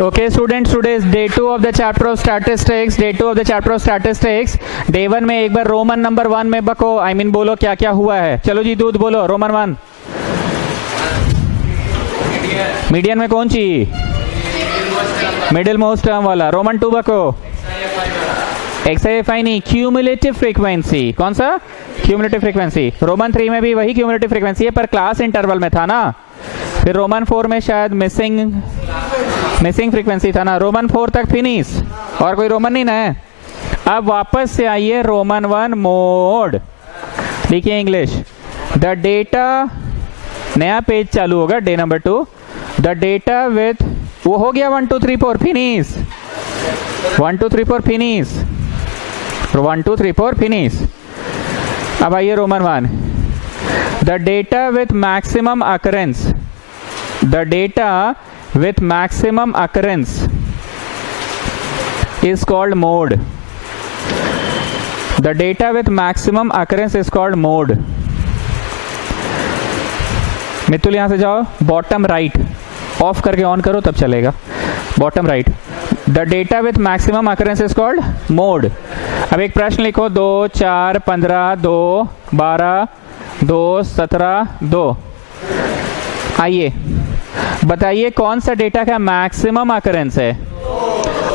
Okay students, today is day 2 of the chapter of statistics. Day 1 में एक बार Roman number 1 में बको, I mean बोलो क्या क्या हुआ है। चलो जी दूध बोलो। रोमन 1 मीडियन में कौन सी? मिडिल मोस्ट टर्म वाला। रोमन 2 बको XIFI नहीं, क्यूमुलेटिव फ्रीक्वेंसी। कौन सा? Cumulative frequency. रोमन 3 में भी वही क्यूमुलेटिव फ्रीक्वेंसी है पर क्लास इंटरवल में था ना। फिर रोमन 4 में शायद मिसिंग फ्रीक्वेंसी था ना। रोमन 4 तक फिनिश, और कोई रोमन नहीं ना है। अब वापस से आइए रोमन 1 मोड। देखिए इंग्लिश, द डेटा, नया पेज चालू होगा day number 2। The data with, वो हो गया 1 2 3 4 फिनिश। 1 2 3 4 फिनिश। 1 2 3 4 फिनिश। अब आइए Roman 1, the data with maximum occurrence. The data with maximum occurrence is called mode. The data with maximum occurrence is called mode. मित्तुल यहां से जाओ, बॉटम राइट ऑफ करके on करो तब चलेगा। Bottom right, the data with maximum occurrence is called mode. अब एक प्रश्न लिखो, 2 4 15 2 12 2 17 2। आइए बताइए कौन सा डेटा का मैक्सिमम अकरेंस है?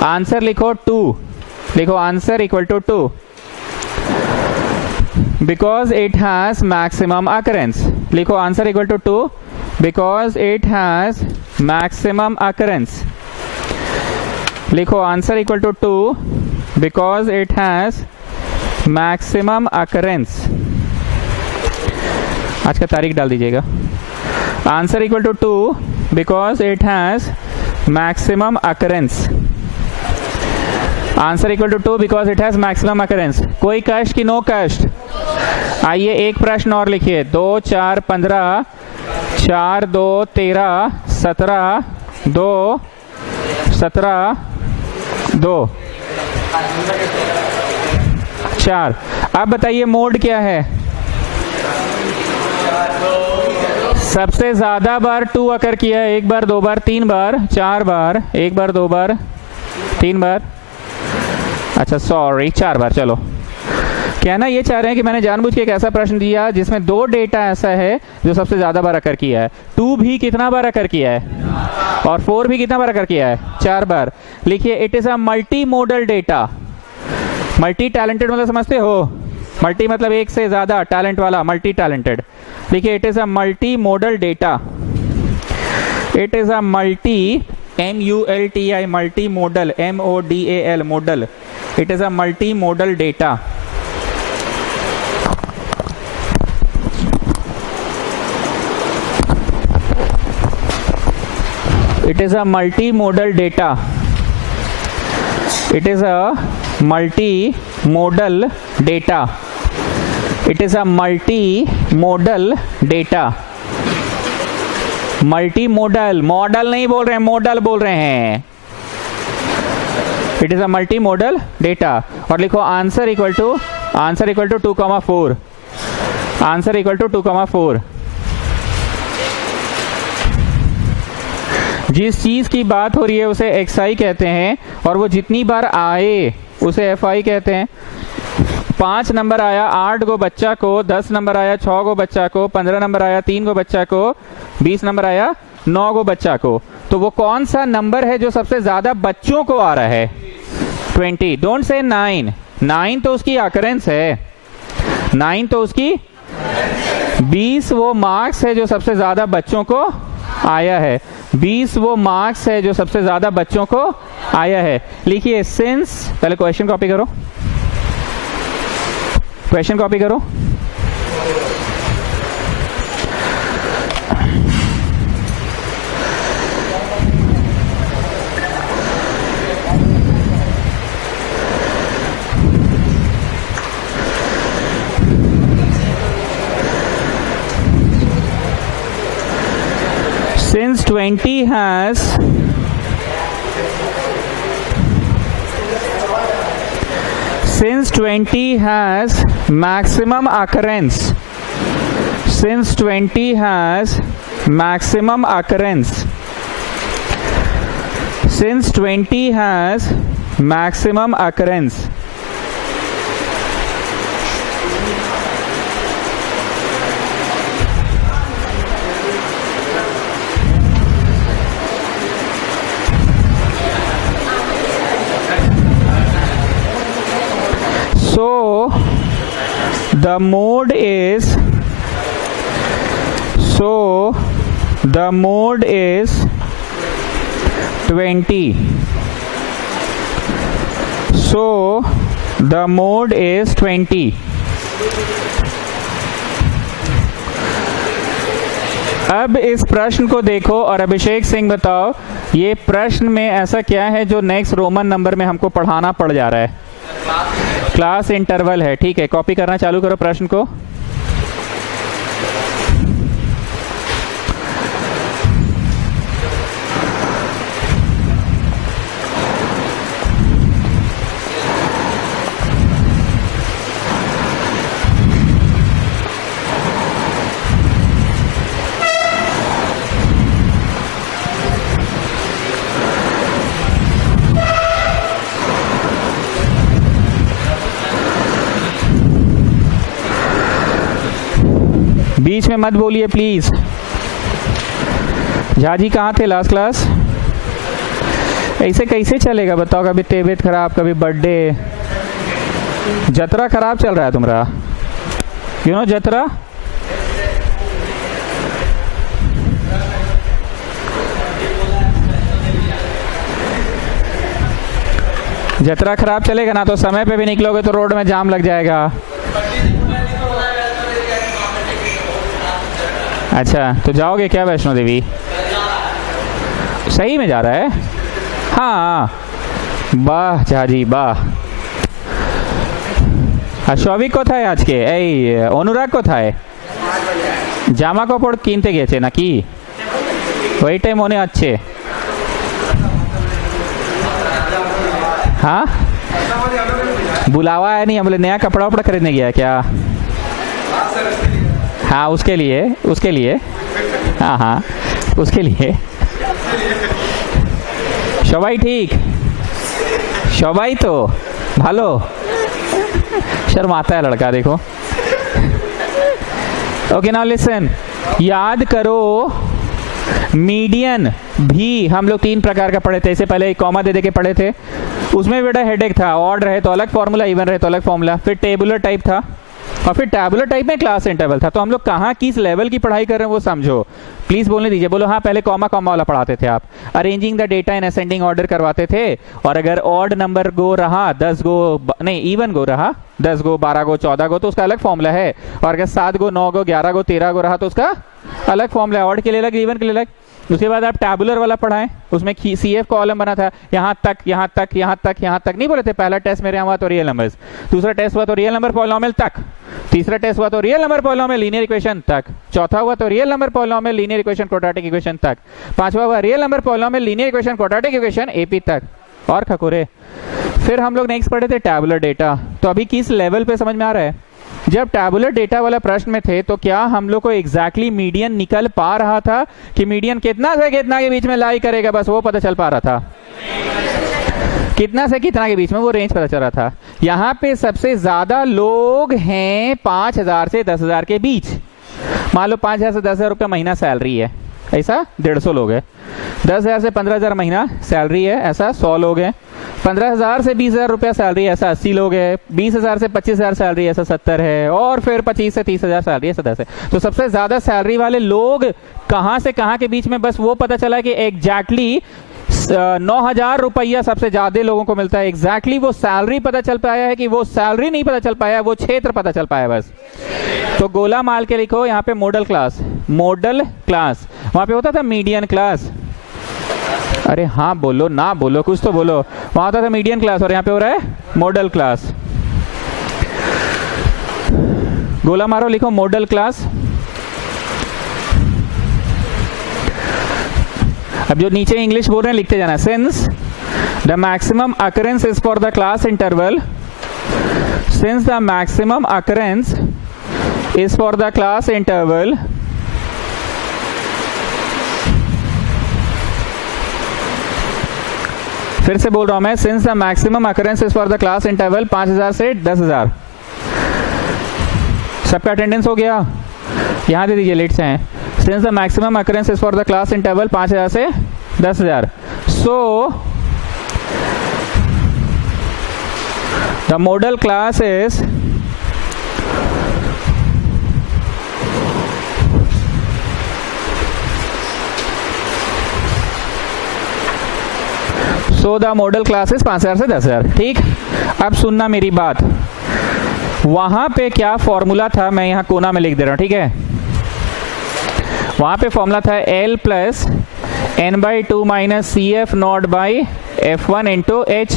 आंसर लिखो 2। लिखो answer equal to 2 because it has maximum occurrence. लिखो answer equal to 2 because it has maximum occurrence. लिखो answer equal to 2 because it has maximum occurrence. आज का तारीख डाल दीजिएगा। Answer equal to 2 because it has maximum occurrence. Answer equal to 2 because it has maximum occurrence. कोई कष्ट कि no कष्ट? आइए एक प्रश्न और लिखिए, 2 4 15 4 2 13 17 2 17 2 4। अब बताइए मोड क्या है? सबसे ज्यादा बार 2 अकर किया है, 1 बार 2 बार 3 बार 4 बार, 1 बार 2 बार 3 बार, अच्छा सॉरी 4 बार। चलो कहना ये चाह रहे हैं कि मैंने जानबूझ के एक ऐसा प्रश्न दिया जिसमें 2 डेटा ऐसा है जो सबसे ज्यादा बार अकर किया है। 2 भी कितना बार अकर किया है और 4 भी कितना बार अकर किया है? 4 बार। लिखिए it is a multi modal data. Multi talented मतलब समझते हो? मल्टी मतलब एक से ज्यादा, टैलेंट वाला, मल्टी टैलेंटेड। देखिए it is a multi modal data. It is a multi MULTI multi modal, MODAL model. It is a multi modal data. It is a multi modal data. It is a multi modal data. It is a multi modal data. Multi modal, model नहीं बोल रहे हैं, model बोल रहे हैं। It is a multi modal data. और लिखो answer equal to 2,4। Answer equal to 2,4। जिस चीज की बात हो रही है उसे XI कहते हैं और वो जितनी बार आए उसे FI कहते हैं। 5 नंबर आया 8 गो बच्चा को, 10 नंबर आया 6 गो बच्चा को, 15 नंबर आया 3 गो बच्चा को, 20 नंबर आया 9 गो बच्चा को। तो वो कौन सा नंबर है जो सबसे ज्यादा बच्चों को आ रहा है? 20। Don't say 9। 9 तो उसकी अकरेंस है, 9 तो उसकी। 20 वो मार्क्स है जो सबसे ज्यादा बच्चों को आया है। 20 वो मार्क्स है जो सबसे ज्यादा बच्चों को आया है। लिखिए सिंस, पहले क्वेश्चन कॉपी करो, क्वेश्चन कॉपी करो। Since 20 has maximum occurrence, since 20 has maximum occurrence, since 20 has maximum occurrence, so the mode is 20. So the mode is 20. अब इस प्रश्न को देखो और अभिषेक सिंह बताओ, ये प्रश्न में ऐसा क्या है जो नेक्स्ट रोमन नंबर में हमको पढ़ाना पड़ जा रहा है? क्लास इंटरवल है। ठीक है, कॉपी करना चालू करो प्रश्न को। बीच में मत बोलिए प्लीज। झा जी कहाँ थे लास्ट क्लास? ऐसे कैसे चलेगा बताओ? कभी तबीयत खराब, कभी बर्थडे, जतरा खराब चल रहा है तुम्हारा। यू नो जतरा? जतरा खराब चलेगा ना तो समय पे भी निकलोगे तो रोड में जाम लग जाएगा। अच्छा, तो जाओगे क्या वैष्णो देवी? सही में जा रहा है? हाँ, वाह झा जी वाह। शौविक को था आज के अनुराग को था জামা কাপড় কিনতে গেছে নাকি? ওইটাই মনে আছে। हाँ, बुलावा है नहीं, हम बोले नया कपड़ा वपड़ा खरीदने गया क्या? हाँ उसके लिए हाँ हाँ उसके लिए। সবাই ठीक? সবাই तो ভালো? शर्माता है लड़का देखो। ओके नाउ लिसन, याद करो मीडियन भी हम लोग 3 प्रकार का पढ़े थे। इससे पहले एक कॉमा दे के पढ़े थे, उसमें बेटा हेडेक था। ऑड रहे तो अलग फॉर्मूला, इवन रहे तो अलग फॉर्मूला। फिर टेबुलर टाइप था और फिर टैबुलर टाइप में क्लास इंटरवल था। तो हम लोग कहाँ किस लेवल की पढ़ाई कर रहे हैं वो समझो प्लीज। बोलने दीजिए, बोलो हाँ। पहले कॉमा कॉमा वाला पढ़ाते थे आप, arranging the data in ascending order करवाते थे। और अगर ऑड नंबर गो रहा 10 गो नहीं इवन गो रहा 10 गो 12 गो 14 गो तो उसका अलग फॉर्मूला है। और अगर 7 गो 9 गो 11 गो 13 गो रहा तो उसका अलग फॉर्मूला है। ऑड के लिए अलग, इवन के लिए अलग। उसके बाद आप टैबुलर वाला पढ़ाए, उसमें CF कॉलम बना था, यहाँ तक यहाँ तक यहाँ तक यहाँ तक नहीं बोले थे। पहला टेस्ट मेरे यहाँ हुआ तो रियल नंबर्स, दूसरा टेस्ट हुआ तो रियल नंबर पॉलिनोमियल तक, तीसरा टेस्ट हुआ तो real number polynomial linear equation तक, चौथा हुआ तो real number polynomial linear equation quadratic equation तक, पांचवा हुआ real number polynomial linear equation quadratic equation AP तक। और खकोरे फिर हम लोग नेक्स्ट पढ़े थे टैबुलर डेटा। तो अभी किस लेवल पे समझ में आ रहा है? जब टैबुलर डेटा वाला प्रश्न में थे तो क्या हम लोग को एग्जैक्टली मीडियन निकल पा रहा था कि मीडियन कितना से कितना के बीच में लाई करेगा, बस वो पता चल पा रहा था? कितना से कितना के बीच में वो रेंज पता चल रहा था। यहाँ पे सबसे ज्यादा लोग हैं 5000 से 10,000 के बीच। मान लो 5000 से 10,000 रुपया महीना सैलरी है, ऐसा 150 लोग हैं। 10,000 से 15,000 महीना सैलरी है, ऐसा 100 लोग हैं। 15,000 से 20,000 रुपया सैलरी, ऐसा 80 लोग हैं। 20,000 से 25,000 सैलरी, ऐसा 70 है। और फिर 25 से 30,000 सैलरी, ऐसा 10 है। तो सबसे ज्यादा सैलरी वाले लोग कहाँ से कहाँ के बीच में, बस वो पता चला कि एग्जैक्टली 9,000 रुपया सबसे ज्यादा लोगों को मिलता है। एग्जैक्टली वो सैलरी पता चल पाया है कि वो सैलरी नहीं पता चल पाया, वो क्षेत्र पता चल पाया बस। तो गोला माल के लिखो यहाँ पे मॉडल क्लास, मॉडल क्लास। वहां पे होता था मीडियन क्लास। अरे हाँ बोलो ना बोलो, कुछ तो बोलो। वहां होता था मीडियन क्लास और यहाँ पे हो रहा है मॉडल क्लास। गोला मारो, लिखो मॉडल क्लास। अब जो नीचे इंग्लिश बोल रहे हैं लिखते जाना। Since the maximum occurrence is for the class interval, since the maximum occurrence is for the class interval फिर से बोल रहा हूं मैं, since the maximum occurrence is for the class interval 5000 से 10000। सबका अटेंडेंस हो गया? यहां दे दीजिए, लेट से हैं। Since the maximum occurrence is for the class interval 5000 से 10000, so the modal class is so the modal class is 5000 से 10000। ठीक, अब सुनना मेरी बात, वहां पे क्या फॉर्मूला था, मैं यहां कोना में लिख दे रहा हूं, ठीक है। वहां पे फॉर्मूला था L plus n/2 minus CF not by F1 into H।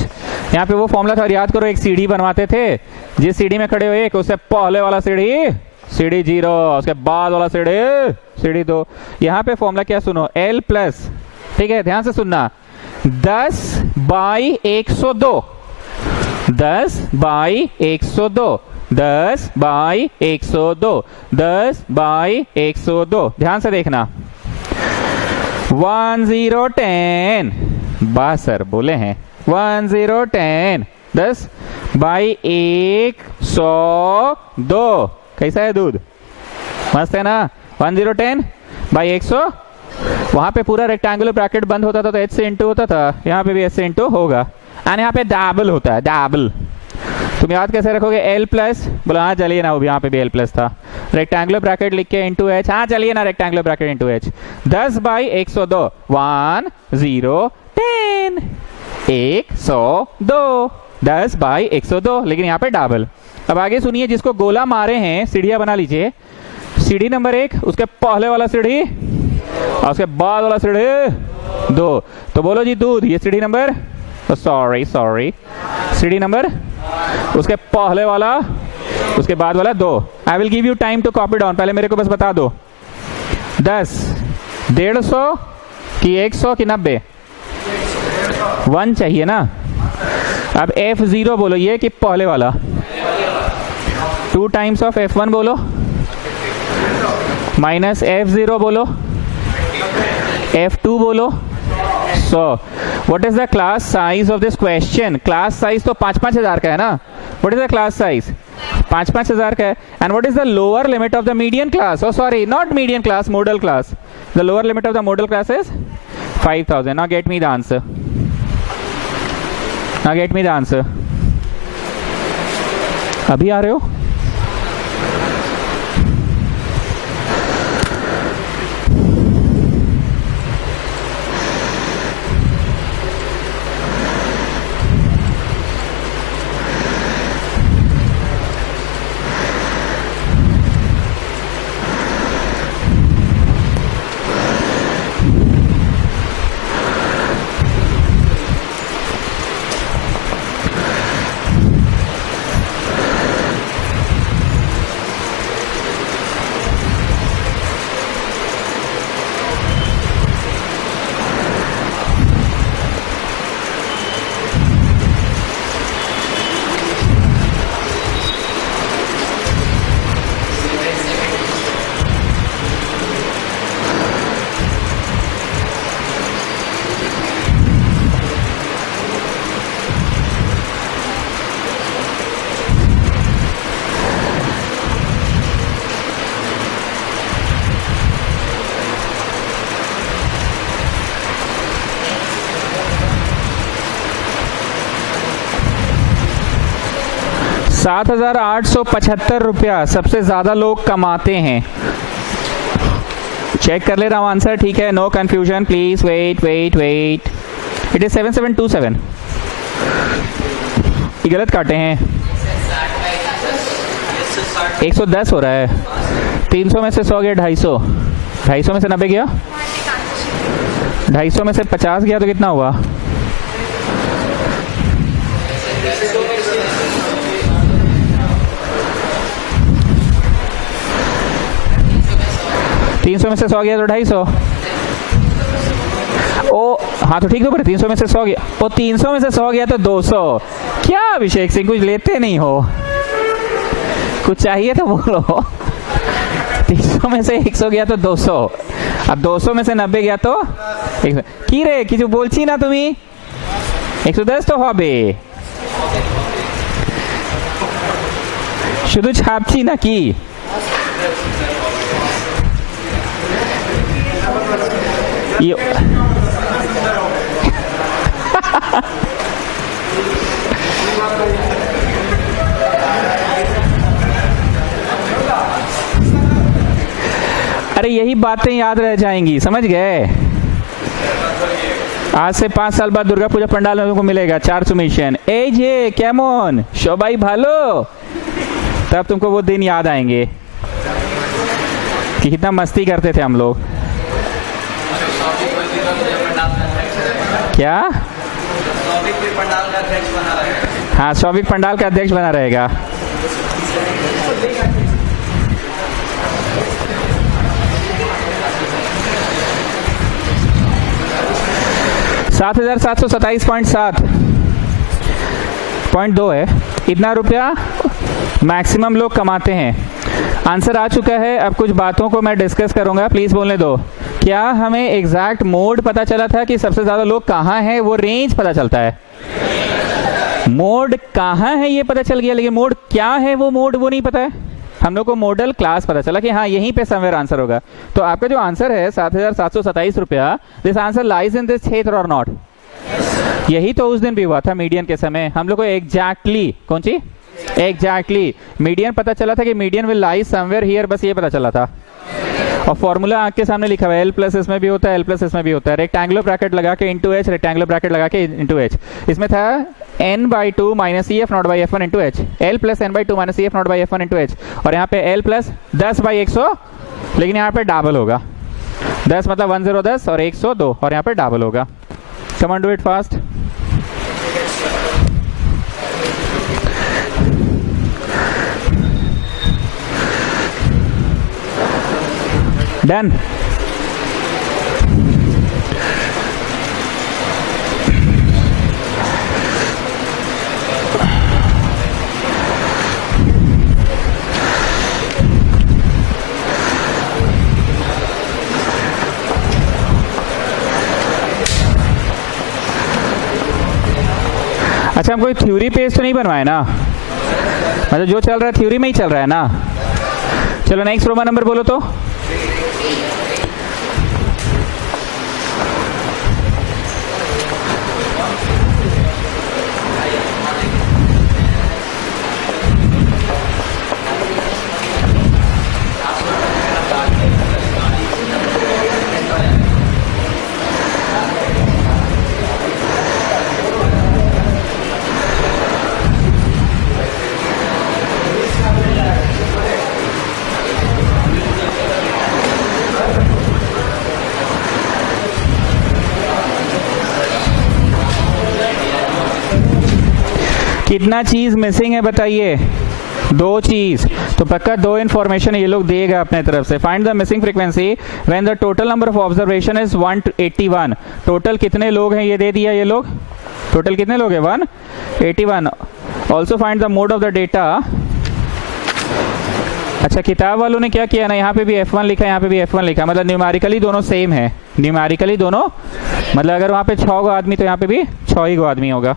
यहाँ पे वो फॉर्मूला था, याद करो, एक सीढ़ी बनवाते थे, जिस सीढ़ी में खड़े हुए एक, उससे पहले वाला सीढ़ी 0, उसके बाद वाला सीढ़ी 2। यहाँ पे फॉर्मूला क्या सुनो, L प्लस, ठीक है, ध्यान से सुनना, 10/102, 10/102, 10/102, 10/102, ध्यान से देखना। 1010, बस सर बोले हैं, 1010, 10/102। कैसा है दूध, मस्त है ना। 1010/100, वहां पे पूरा रेक्टेंगुलर ब्रैकेट बंद होता था तो H से इंटू होता था, यहाँ पे भी H से इंटू होगा, एंड यहाँ पे डबल होता है, डबल। तुम याद कैसे रखोगे, L प्लस, बोला हाँ चलिए ना, वो भी यहाँ पे भी L प्लस था, रेक्टेंगुलर ब्रैकेट लिख के इंटू H, हाँ चलिए ना, रेक्टेंगुलर ब्रैकेट इंटू H। 10/102, 1010, 102, 10/102, लेकिन यहाँ पे डबल। अब आगे सुनिए, जिसको गोला मारे हैं सीढ़ियां बना लीजिए, सीढ़ी नंबर 1, उसके पहले वाला सीढ़ी और उसके बाद वाला सीढ़ी 2। तो बोलो जी दूध, ये सीढ़ी नंबर, सॉरी सीढ़ी नंबर, उसके पहले वाला, उसके बाद वाला 2। I will give you time to copy down, पहले मेरे को बस बता दो 10, 150 कि 100 कि 90, 1 चाहिए ना। अब F0 बोलो, ये कि पहले वाला, 2 टाइम्स ऑफ F1 बोलो, माइनस F0 बोलो, F2 बोलो। So what is the class size of this question? Class size तो 5-5 हजार का है ना। What is the class size? 5-5 हजार का है। And what is the lower limit of the median class? Oh sorry, not median class, modal class. The lower limit of the modal class is 5000। Now get me the answer, now get me the answer. अभी आ रहे हो? ₹7,875 सबसे ज्यादा लोग कमाते हैं। Check कर ले रहा हूं आंसर, ठीक है, no confusion please, wait wait wait. It is 7727। ये गलत काटे हैं, 110 हो रहा है। 300 में से 100 गया 250, 250 में से 90 गया, 250 में से 50 गया तो कितना हुआ? 300 में से 100 गया तो 250। ओ हाँ तो ठीक तो, 300 में से 100 गया, ओ 300 में से 100 गया तो 200। क्या अभिषेक सिंह, कुछ लेते नहीं हो, कुछ चाहिए तो बोलो। 300 में से 100 गया तो 200, अब 200 में से 90 गया तो 100। की रे কিছু বলছি না তুমি, 110 তো হবে, শুধু ছাপছি নাকি? अरे यही बातें याद रह जाएंगी, समझ गए? आज से 5 साल बाद दुर्गा पूजा पंडाल में तुमको मिलेगा 4 सुमिशन, ए जे कैमोन शोबाई भालो, तब तुमको वो दिन याद आएंगे कि कितना मस्ती करते थे हम लोग। क्या? हाँ, सौभिक पंडाल का अध्यक्ष बना रहेगा। $7,727.2 है, इतना रुपया मैक्सिमम लोग कमाते हैं। आंसर आ चुका है। अब कुछ बातों को मैं डिस्कस करूंगा, प्लीज बोलने दो। क्या हमें एग्जैक्ट मोड पता चला था कि सबसे ज्यादा लोग कहाँ हैं? वो रेंज पता चलता है, मोड कहाँ है ये पता चल गया, लेकिन मोड क्या है वो मोड वो नहीं पता है। हम लोग को मॉडल क्लास पता चला कि हाँ यहीं पे समवेयर आंसर होगा। तो आपका जो आंसर है 7,727 रुपया, this answer lies in this क्षेत्र और नॉट। यही तो उस दिन भी हुआ था मीडियन के समय। हम लोग को एग्जैक्टली कौन सी एग्जैक्टली मीडियन पता चला था कि median will lie somewhere here, बस ये पता चला था। और फॉर्मूला आंख के सामने लिखा हुआ है, एल प्लस इसमें भी होता है, एल प्लस इसमें भी होता है। रेक्टेंगुलर ब्रैकेट लगा के इंटू एच, रेक्टेंगुलर ब्रैकेट लगा के इंटू एच। इसमें था n/2 minus E F not by F1 into H, L plus n/2 minus E F not by F1 into H. और यहाँ पे एल प्लस 10/100, लेकिन यहाँ पे डबल होगा। 10 मतलब 1010 और 102, और यहाँ पे डबल होगा। Come on do it fast. Done. अच्छा, हम कोई थ्योरी पेज तो नहीं बनवाए ना? मतलब जो चल रहा है थ्योरी में ही चल रहा है ना? चलो नेक्स्ट रोमन नंबर बोलो तो। कितना चीज मिसिंग है बताइए? 2 चीज। तो पक्का 2 इन्फॉर्मेशन ये लोग देगा अपने तरफ से। Find the missing frequency when the total number of observation is 181। Total कितने लोग हैं ये दे दिया ये लोग। टोटल कितने लोग हैं? 181। Also find the mode of the data. अच्छा, किताब वालों ने क्या किया ना, यहाँ पे भी F1 लिखा, यहाँ पे भी F1 लिखा, मतलब न्यूमेरिकली दोनों सेम है। न्यूमेरिकली दोनों, मतलब अगर वहाँ पे 6 गो आदमी तो यहाँ पे भी 6 ही गो आदमी होगा।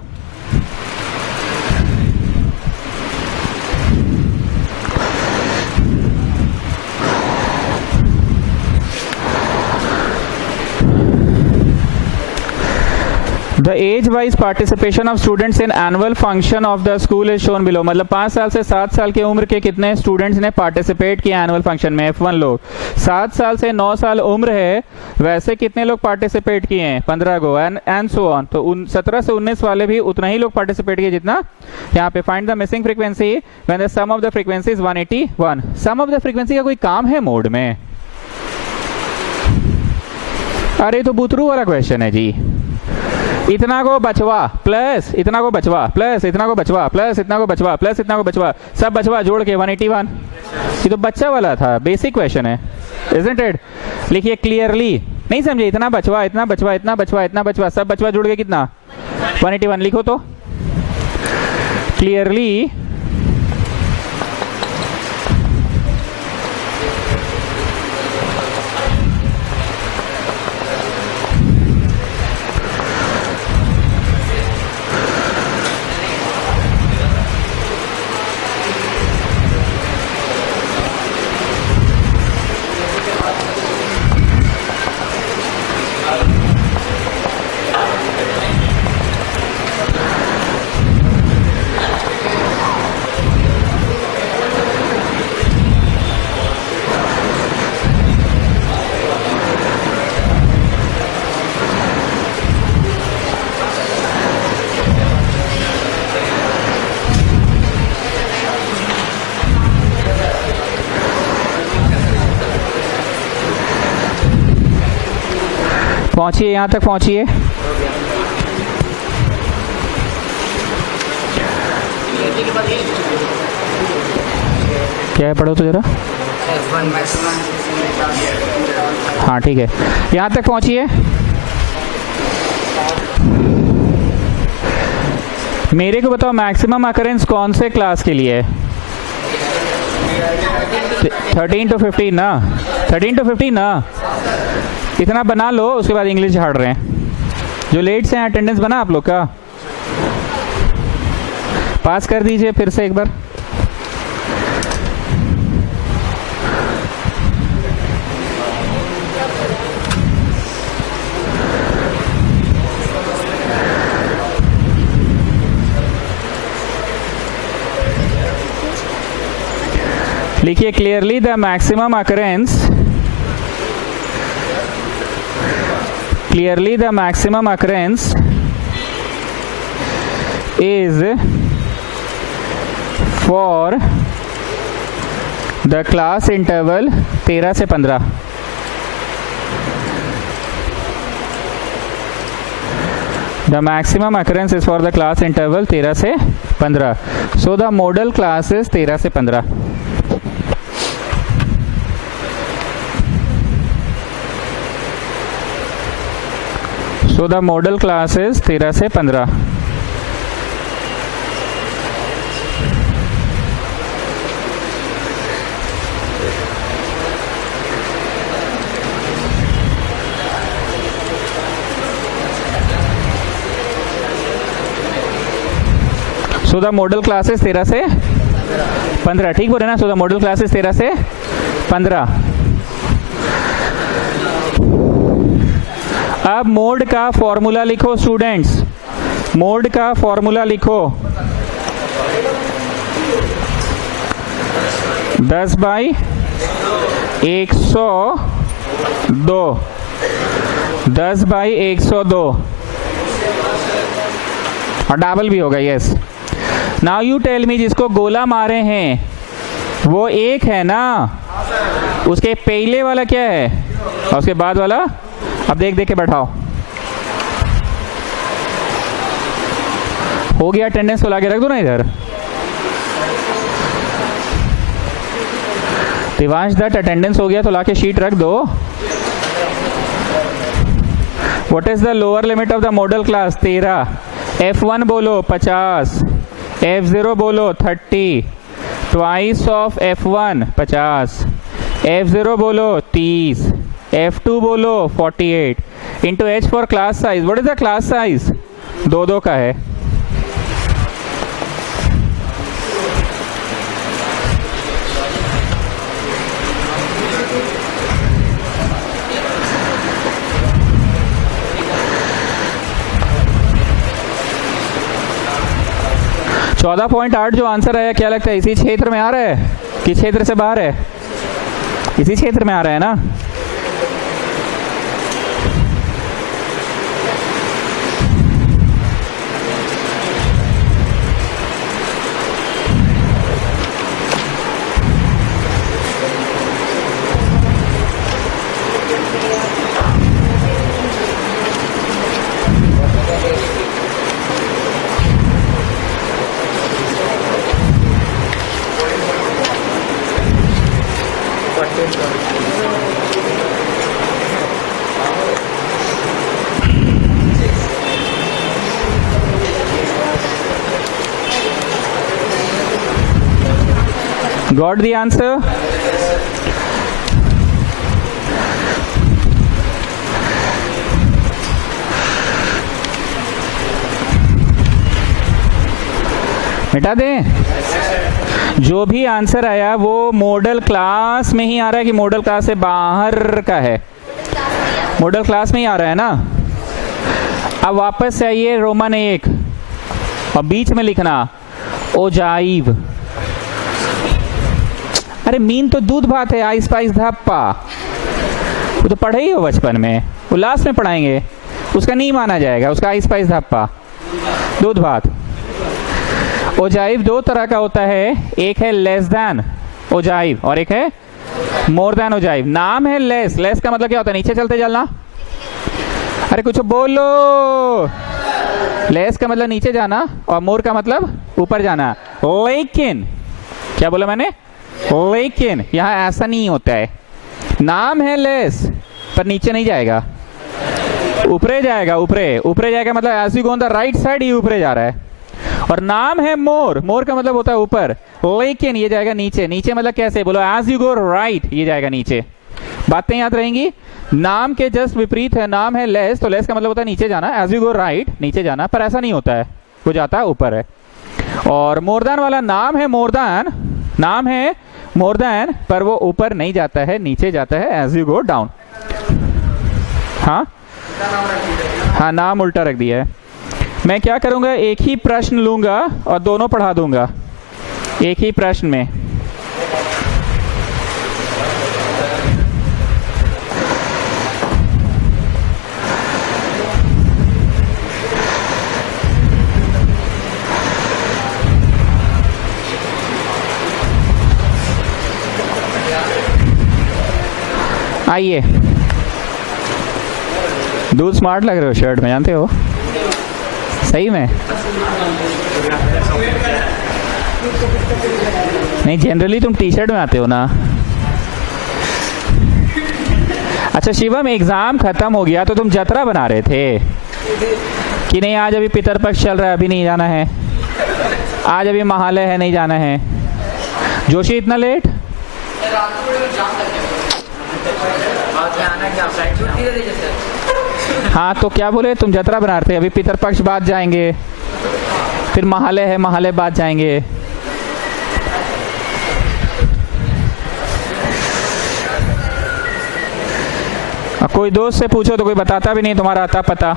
The age-wise participation of students in annual function of the school is shown below। मतलब 5 साल से 7 साल की उम्र के कितने स्टूडेंट्स ने पार्टिसिपेट किया एनुअल फंक्शन में? F1 लोग। 7 साल से 9 साल उम्र है, वैसे कितने लोग पार्टिसिपेट किए हैं? 15 गो, एंड सो ऑन। तो 17 से 19 वाले भी उतना ही लोग पार्टिसिपेट किए जितना यहाँ पे। Find the missing frequency when the sum of the frequency is 181। Sum of the frequency का कोई काम है मोड में? अरे तो बुतरू वाला क्वेश्चन है जी। इतना को बचवा प्लस इतना को बचवा प्लस इतना को बचवा प्लस इतना को बचवा प्लस इतना को बचवा, सब बचवा जोड़ के 181। ये तो बच्चा वाला था, बेसिक क्वेश्चन है, इजंट इट? लिखिए क्लियरली। नहीं समझे? इतना बचवा इतना बचवा इतना बचवा इतना बचवा, सब बचवा जोड़ के कितना? 181 लिखो तो क्लियरली। पहुंचिए, यहां तक पहुंचिए। क्या है, पढ़ो तो जरा। हाँ ठीक है, यहां तक पहुंचिए। मेरे को बताओ मैक्सिमम अकरेंस कौन से क्लास के लिए है? 13 to 15 ना, 13 to 15 ना, इतना बना लो, उसके बाद इंग्लिश झाड़ रहे हैं। जो लेट से हैं अटेंडेंस बना आप लोग का, पास कर दीजिए फिर से एक बार। लिखिए clearly the maximum occurrence, clearly the maximum occurrence is for the class interval 13 से 15। The maximum occurrence is for the class interval 13 से 15. So the modal class is 13 से 15. So the modal class is 13 से 15. So the modal class is 13 से 15, ठीक बोल रहे ना? So the modal class is 13 से 15. अब मोड का फॉर्मूला लिखो स्टूडेंट्स, मोड का फॉर्मूला लिखो। 10/102, 10/102 और डबल भी होगा। Yes, now you tell me, जिसको गोला मारे हैं वो एक है ना? उसके पहले वाला क्या है और उसके बाद वाला? अब देख देख के बैठाओ। हो गया, अटेंडेंस को लाके रख दो ना इधर। दिवांश दत्त, अटेंडेंस हो गया तो लाके शीट रख दो। What is the lower limit of the modal class? 13। F1 बोलो 50, F0 बोलो 30, ट्वाइस ऑफ F1 50, F0 बोलो 30, F2 बोलो 48 into H for class size. What is the class size? 2-2 का है। चौदह 14.8 जो आंसर है, क्या लगता है इसी क्षेत्र में आ रहा है कि क्षेत्र से बाहर है? इसी क्षेत्र में आ रहा है ना? Got the answer? मिटा दें? जो भी आंसर आया वो मॉडल क्लास में ही आ रहा है कि मॉडल क्लास से बाहर का है? मॉडल क्लास में ही आ रहा है ना? अब वापस आइए रोमन 1 और बीच में लिखना ओजाइव। अरे मीन तो दूध भात है, आई स्पाइस धप्पा, वो तो पढ़े ही हो बचपन में, वो लास्ट में पढ़ाएंगे, उसका नहीं माना जाएगा, उसका आई स्पाइस धप्पा दूध भात। ओजाइव दो तरह का होता है, एक है लेस देन ओजाइव और एक है मोर देन ओजाइव। नाम है लेस, लेस का मतलब क्या होता है? नीचे चलते चलना। अरे कुछ बोलो। लेस का मतलब नीचे जाना और मोर का मतलब ऊपर जाना। लेकिन क्या बोला मैंने? लेकिन यहां ऐसा नहीं होता है। नाम है लेस पर नीचे नहीं जाएगा, ऊपरे जाएगा। ऊपरे जाएगा मतलब as you go on the right side ये ऊपरे जा रहा है। और नाम है मोर, मोर का मतलब होता है ऊपर, लेकिन ये जाएगा नीचे। नीचे मतलब कैसे? बोलो एज यू गो राइट ये जाएगा नीचे। बातें याद रहेंगी। नाम के जस्ट विपरीत है, नाम है लेस, तो लेस का मतलब होता है नीचे जाना, एज यू गो राइट नीचे जाना, पर ऐसा नहीं होता है, वो जाता है ऊपर है। और मोर देन वाला नाम है मोर देन, नाम है मोर देन, पर वो ऊपर नहीं जाता है, नीचे जाता है एज यू गो डाउन। हाँ हाँ, नाम उल्टा रख दिया है। मैं क्या करूंगा, एक ही प्रश्न लूंगा और दोनों पढ़ा दूंगा एक ही प्रश्न में। आइए, दूध स्मार्ट लग रहे हो शर्ट में, जानते हो? सही में नहीं, जनरली तुम टी शर्ट में आते हो ना। अच्छा शिवम, एग्जाम खत्म हो गया तो तुम जतरा बना रहे थे कि नहीं? आज अभी पितरपक्ष चल रहा है, अभी नहीं जाना है। आज अभी महालय है, नहीं जाना है। जोशी इतना लेट? हाँ तो क्या बोले, तुम जतरा बना रहे थे, अभी पितरपक्ष बाद जाएंगे, फिर महालय है, महालय बाद जाएंगे। कोई दोस्त से पूछो तो कोई बताता भी नहीं, तुम्हारा आता पता।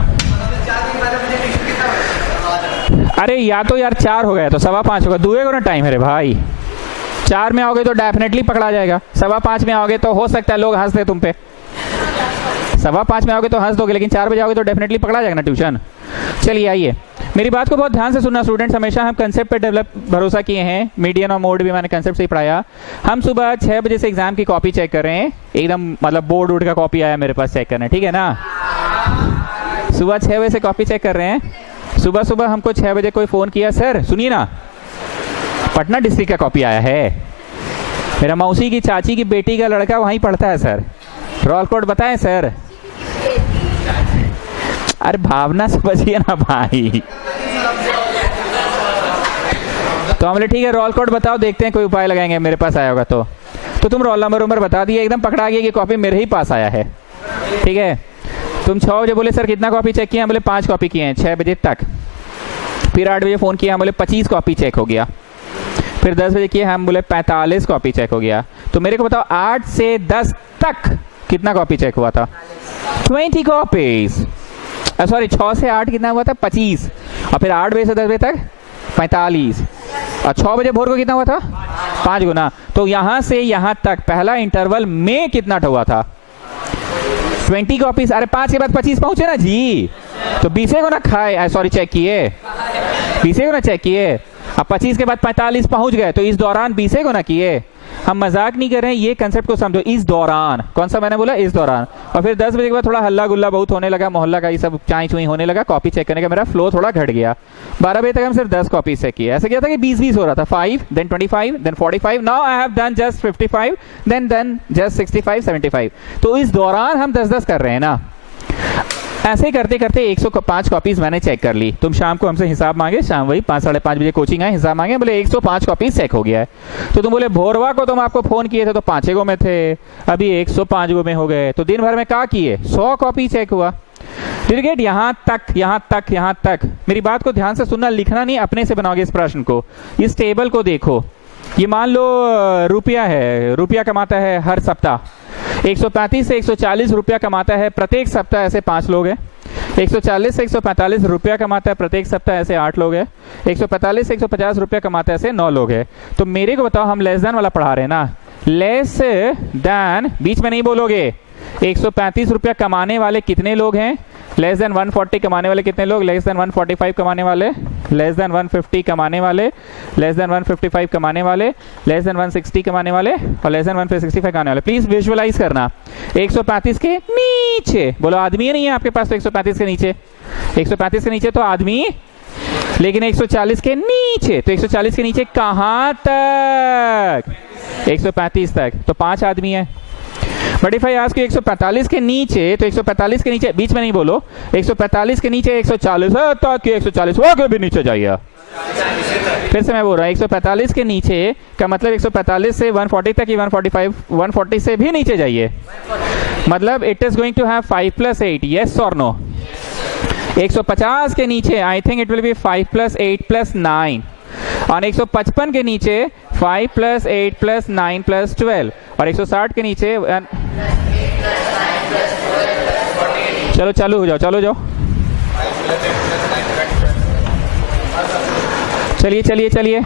अरे या तो यार 4 हो गया तो 5:15 होगा, दुए को ना टाइम है रे भाई। 4 में आओगे तो डेफिनेटली पकड़ा जाएगा, 5:15 में आओगे तो हो सकता है लोग हंस दे तुम पे। 5:15 में आओगे तो हंस दोगे, लेकिन 4 बजे आओगे तो डेफिनेटली पकड़ा जाएगा ना ट्यूशन। चलिए आइए, मेरी बात को बहुत ध्यान से सुनना स्टूडेंट्स। हमेशा हम कंसेप्ट पे डेवलप भरोसा किए हैं, मीडियन और मोड भी मैंने कंसेप्ट से ही पढ़ाया। हम सुबह 6 बजे से एग्जाम की कॉपी चेक कर रहे हैं, एकदम मतलब बोर्ड वोर्ड का कॉपी आया मेरे पास चेक करने, ठीक है ना? सुबह 6 बजे से कॉपी चेक कर रहे हैं। सुबह सुबह हमको 6 बजे कोई फोन किया, सर सुनिए ना, पटना डिस्ट्रिक्ट का कॉपी आया है, मेरा मौसी की चाची की बेटी का लड़का वहीं पढ़ता है सर, रोल कोड बताएं सर। अरे भावना समझिए ना भाई। तो हम बोले ठीक है रोल कोड बताओ, देखते हैं कोई उपाय लगाएंगे, मेरे पास आया होगा तो तुम रोल नंबर बता दिए, एकदम पकड़ा गया कि कॉपी मेरे ही पास आया है, ठीक है। तुम 6 बजे बोले सर कितना कॉपी चेक किया? हम बोले 5 कॉपी किए हैं 6 बजे तक। फिर 8 बजे फ़ोन किया, हम बोले 25 कॉपी चेक हो गया। फिर 10 बजे किए, हम बोले 45 कॉपी चेक हो गया। तो मेरे को बताओ 8 से 10 तक कितना कॉपी चेक हुआ था? 20 कॉपीज। सॉरी 6 से 8 कितना हुआ था? 25। और फिर 8 बजे से 10 बजे तक 45। और 6 बजे भोर को कितना हुआ था? 5 गुना। तो यहां से यहां तक पहला इंटरवल में कितना हुआ था? 20 कॉपीज। अरे 5 के बाद 25 पहुंचे ना जी, तो 20 को ना खाए, सॉरी चेक किए, 20 को ना चेक किए। अब 25 के बाद 45 पहुंच गए, तो इस दौरान 20 को ना किए। हम मजाक नहीं कर रहे हैं, ये कंसेप्ट को समझो। इस दौरान, कौन सा मैंने बोला? इस दौरान। और फिर 10 बजे के बाद थोड़ा हल्ला गुल्ला बहुत होने लगा, मोहल्ला का ये सब चाई चुई होने लगा, कॉपी चेक करने का मेरा फ्लो थोड़ा घट गया। 12 बजे तक हम सिर्फ 10 कॉपी चेक किए। ऐसा किया था कि 20-20 हो रहा था, 5 then 25 then 45, now I have done just 55 then just 65 75। तो इस दौरान हम 10-10 कर रहे हैं ना। ऐसे करते करते 105 कॉपीज मैंने चेक कर ली। तुम शाम को हमसे हिसाब मांगे, शाम वही 5-5:30 बजे कोचिंग आए, हिसाब मांगे, बोले 105 कॉपीज चेक हो गया है। तो तुम बोले भोरवा को तुम आपको फोन किए थे तो 5 गो में थे, अभी 105 गो में हो गए, तो दिन भर में क्या किए? 100 कॉपी चेक हुआ। डिलीगेट यहाँ तक। मेरी बात को ध्यान से सुनना, लिखना नहीं, अपने से बनाओगे इस प्रश्न को। इस टेबल को देखो, ये मान लो रुपया है, रुपया कमाता है हर सप्ताह 135 से 140 रुपया कमाता है प्रत्येक सप्ताह, ऐसे 5 लोग हैं। 140 से 145 रुपया कमाता है प्रत्येक सप्ताह, ऐसे 8 लोग हैं। 145 से 150 रुपया कमाता है, ऐसे 9 लोग हैं। तो मेरे को बताओ, हम लेस देन वाला पढ़ा रहे हैं ना, लेस देन बीच में नहीं बोलोगे। 135 रुपया कमाने वाले कितने लोग हैं? लेस देन 140 कमाने वाले कितने लोग? लेस देन 145 कमाने वाले लेस देन 150 कमाने वाले, लेस देन 155 कमाने वाले, लेस देन 160 कमाने वाले और लेस देन 165 कमाने वाले। प्लीज विजुअलाइज करना 135 के नीचे, बोलो आदमी है नहीं है आपके पास तो 135 के नीचे, 135 के नीचे तो आदमी, लेकिन 140 के नीचे, तो 140 के नीचे कहां तक, 135 तक, तो 5 आदमी है। But if I ask you 145 के नीचे, तो 145 के नीचे, बीच में नहीं बोलो, 145 के नीचे 140 है ताकि 140 वो भी नीचे जाइए। फिर से मैं बोल रहा हूँ 145 के नीचे का मतलब 145 से 140 तक, 145 140 से भी नीचे जाइए, मतलब it is going to have 5 + 8, yes और नो। 150 के नीचे I think it will be 5 + 8 + 9, और 155 के नीचे 5 + 8 + 9 + 12, और 160 के नीचे चलो चालू हो जाओ, चालू हो जाओ, चलिए चलिए चलिए।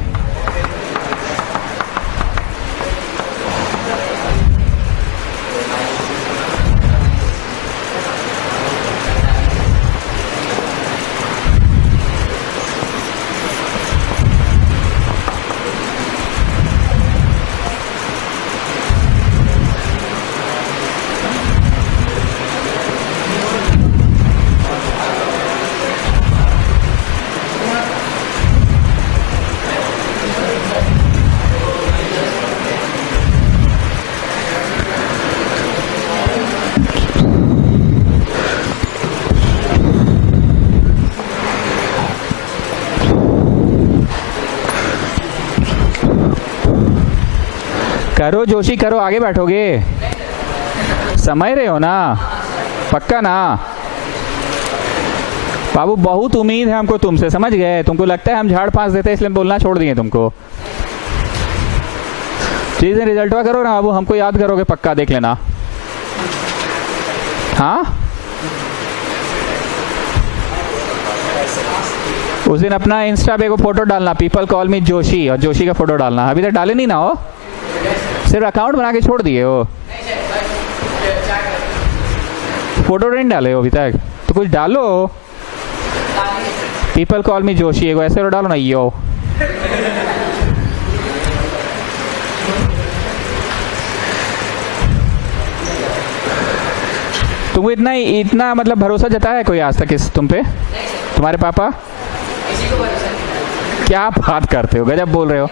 करो जोशी करो, आगे बैठोगे, समझ रहे हो ना, पक्का ना बाबू, बहुत उम्मीद है हमको तुमसे, समझ गए, तुमको लगता है हम झाड़ फांस देते हैं इसलिए बोलना छोड़ दिए तुमको। चीजें रिजल्टवा करो ना बाबू, हमको याद करोगे पक्का, देख लेना। हाँ उस दिन अपना इंस्टा पे को फोटो डालना, पीपल कॉल मी जोशी, और जोशी का फोटो डालना। अभी तक डाले नहीं ना हो, सिर्फ अकाउंट बना के छोड़ दिए हो, फोटो नहीं डाले हो अभी तक, तो कुछ डालो। पीपल कॉल मी जोशी एगो ऐसे डालो ना, यो तुमको इतना इतना मतलब भरोसा जताया है कोई आज तक इस तुम पे, तुम्हारे पापा? क्या बात करते हो, गजब बोल रहे हो।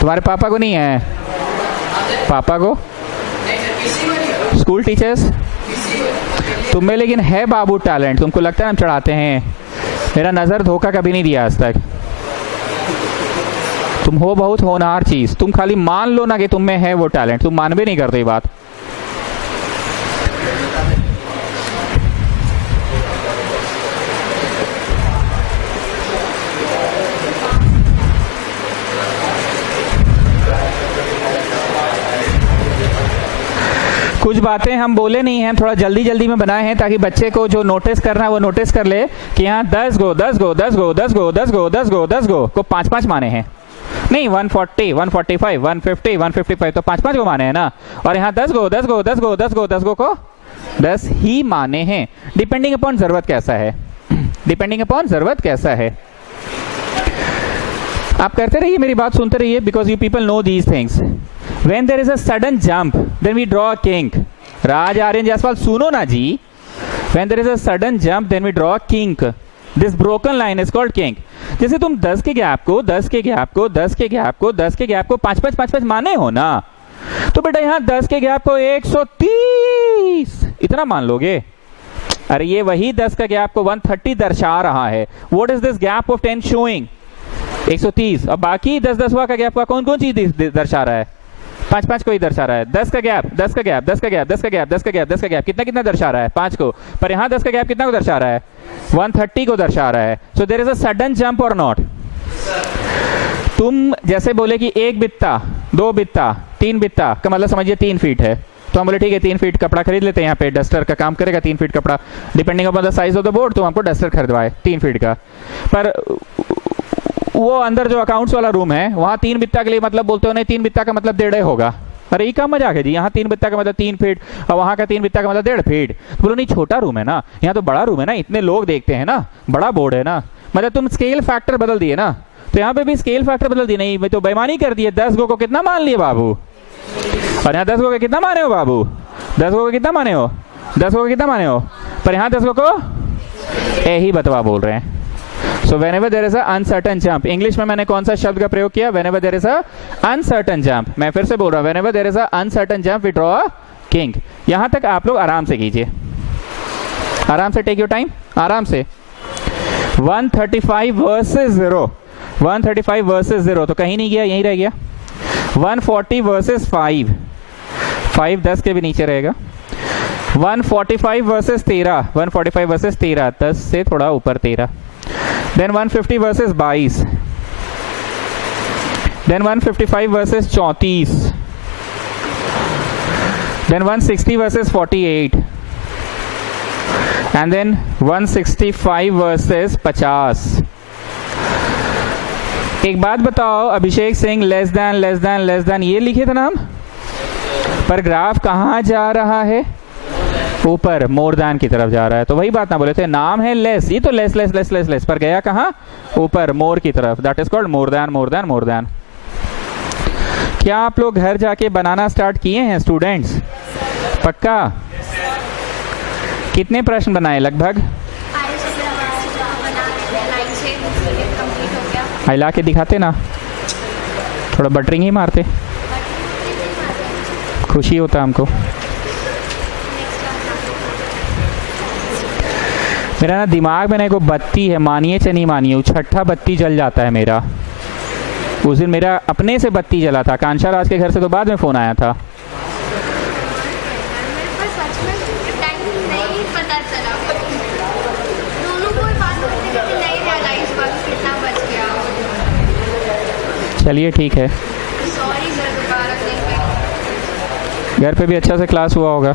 तुम्हारे पापा को नहीं है? पापा को, स्कूल टीचर्स, तुम में लेकिन है बाबू टैलेंट, तुमको लगता है हम चढ़ाते हैं, मेरा नजर धोखा कभी नहीं दिया आज तक। तुम हो बहुत होनहार चीज, तुम खाली मान लो ना कि तुम में है वो टैलेंट, तुम मान भी नहीं करते ये बात। कुछ बातें हम बोले नहीं हैं, थोड़ा जल्दी जल्दी में बनाए हैं ताकि बच्चे को जो नोटिस करना है वो नोटिस कर ले कि यहाँ 10 गो 10 गो 10 गो 10 गो 10 गो 10 गो 10 गो को 5-5 माने हैं, नहीं 140 145 150 155 तो 5-5 गो माने हैं ना, और यहाँ 10 गो 10 गो 10 गो 10 गो 10 गो को 10 ही माने हैं, डिपेंडिंग अपॉन जरूरत कैसा है, डिपेंडिंग अपॉन जरूरत कैसा है। आप करते रहिए, मेरी बात सुनते रहिए, because you people know these things. When there is a sudden jump, then we draw a kink. राज आर्यन जायसवाल सुनो ना जी। When there is a sudden jump, then we draw a kink. This broken line is called kink. जैसे तुम 10 के gap को 10 के gap को 10 के gap को 10 के गैप को 5-5 माने हो ना, तो बेटा यहाँ 10 के गैप को 130 इतना मान लोगे। अरे ये वही 10 का गैप को 130 दर्शा रहा है। What is this gap of 10 showing? 130, और बाकी 10-10 का गैप का कौन कौन चीज दर्शा रहा है? 5-5 को ही दर्शा रहा है। 10 का गैप 10 का गैप 10 का गैप 10 का गैप 10 का गैप 10 का गैप कितना कितना दर्शा रहा है? 5 को। पर यहाँ 10 का गैप कितना को दर्शा रहा है? 130 को दर्शा रहा है। So there is a sudden jump और नॉट। तुम जैसे बोले कि 1 बित्ता 2 बित्ता 3 बित्ता का मतलब समझिए 3 फीट है, तो हम बोले ठीक है 3 फीट कपड़ा खरीद लेते हैं, यहाँ पे डस्टर का काम करेगा 3 फीट कपड़ा, depending upon the size of the board, तो हमको डस्टर खरीदवाए 3 फीट का। पर वो अंदर जो अकाउंट्स वाला रूम है वहाँ 3 बित्ता के लिए मतलब बोलते हो नहीं 3 बित्ता का मतलब 1.5 होगा। अरे ये क्या मजाक है जी, यहाँ 3 बित्ता का मतलब 3 फीट और वहाँ का 3 बित्ता का मतलब 1.5 फीट। तो बोलो नहीं छोटा रूम है ना, यहाँ तो बड़ा रूम है ना, इतने लोग देखते हैं ना, बड़ा बोर्ड है ना, मतलब तुम स्केल फैक्टर बदल दिए ना, तो यहाँ पे भी स्केल फैक्टर बदल दिए। नहीं मैं तो बेईमानी कर दी है, 10 गो को कितना मान लिए बाबू, और यहाँ 10 गो को कितना माने हो बाबू, 10 गो को कितना माने हो, 10 गो को कितना माने हो, पर यहाँ 10 गो को ए ही बतवा बोल रहे हैं। सो whenever there is a uncertain jump, English में मैंने कौन सा शब्द का प्रयोग किया, whenever there is a uncertain jump। मैं फिर से बोल रहा हूँ, whenever there is a uncertain jump we draw a king। यहाँ तक आप लोग आराम से कीजिए, आराम से, टेक योर टाइम, आराम से। 135 वर्सेस 0, 135 वर्सेस 0 तो कहीं नहीं गया, यहीं रह गया। 140 वर्सेस 5, 5 10 के भी नीचे रहेगा। 145 वर्सेस 13, 145 वर्सेस 13, 10 से थोड़ा ऊपर 13। Then 150 versus 22, then 155 versus 34, then 160 versus 48, and then 165 versus 50। एक बात बताओ, Abhishek Singh less than less than less than ये लिखे थे नाम, पर ग्राफ कहाँ जा रहा है, ऊपर मोर देन की तरफ जा रहा है। तो वही बात ना बोले थे, नाम है लेस, ये तो less less less less less, पर गया कहाँ, ऊपर मोर की तरफ। That is called more than more than more than. क्या आप लोग घर जाके बनाना स्टार्ट किए हैं स्टूडेंट्स, पक्का? कितने प्रश्न बनाए लगभग? हिला के दिखाते ना, थोड़ा बटरिंग ही मारते, खुशी होता हमको। मेरा ना दिमाग में ना को बत्ती है, मानिए चाहे नहीं मानिए, वो छठा बत्ती जल जाता है मेरा। उस दिन मेरा अपने से बत्ती जला था, कांशा राज के घर से तो बाद में फ़ोन आया था। चलिए ठीक है, घर पे भी अच्छा से क्लास हुआ होगा।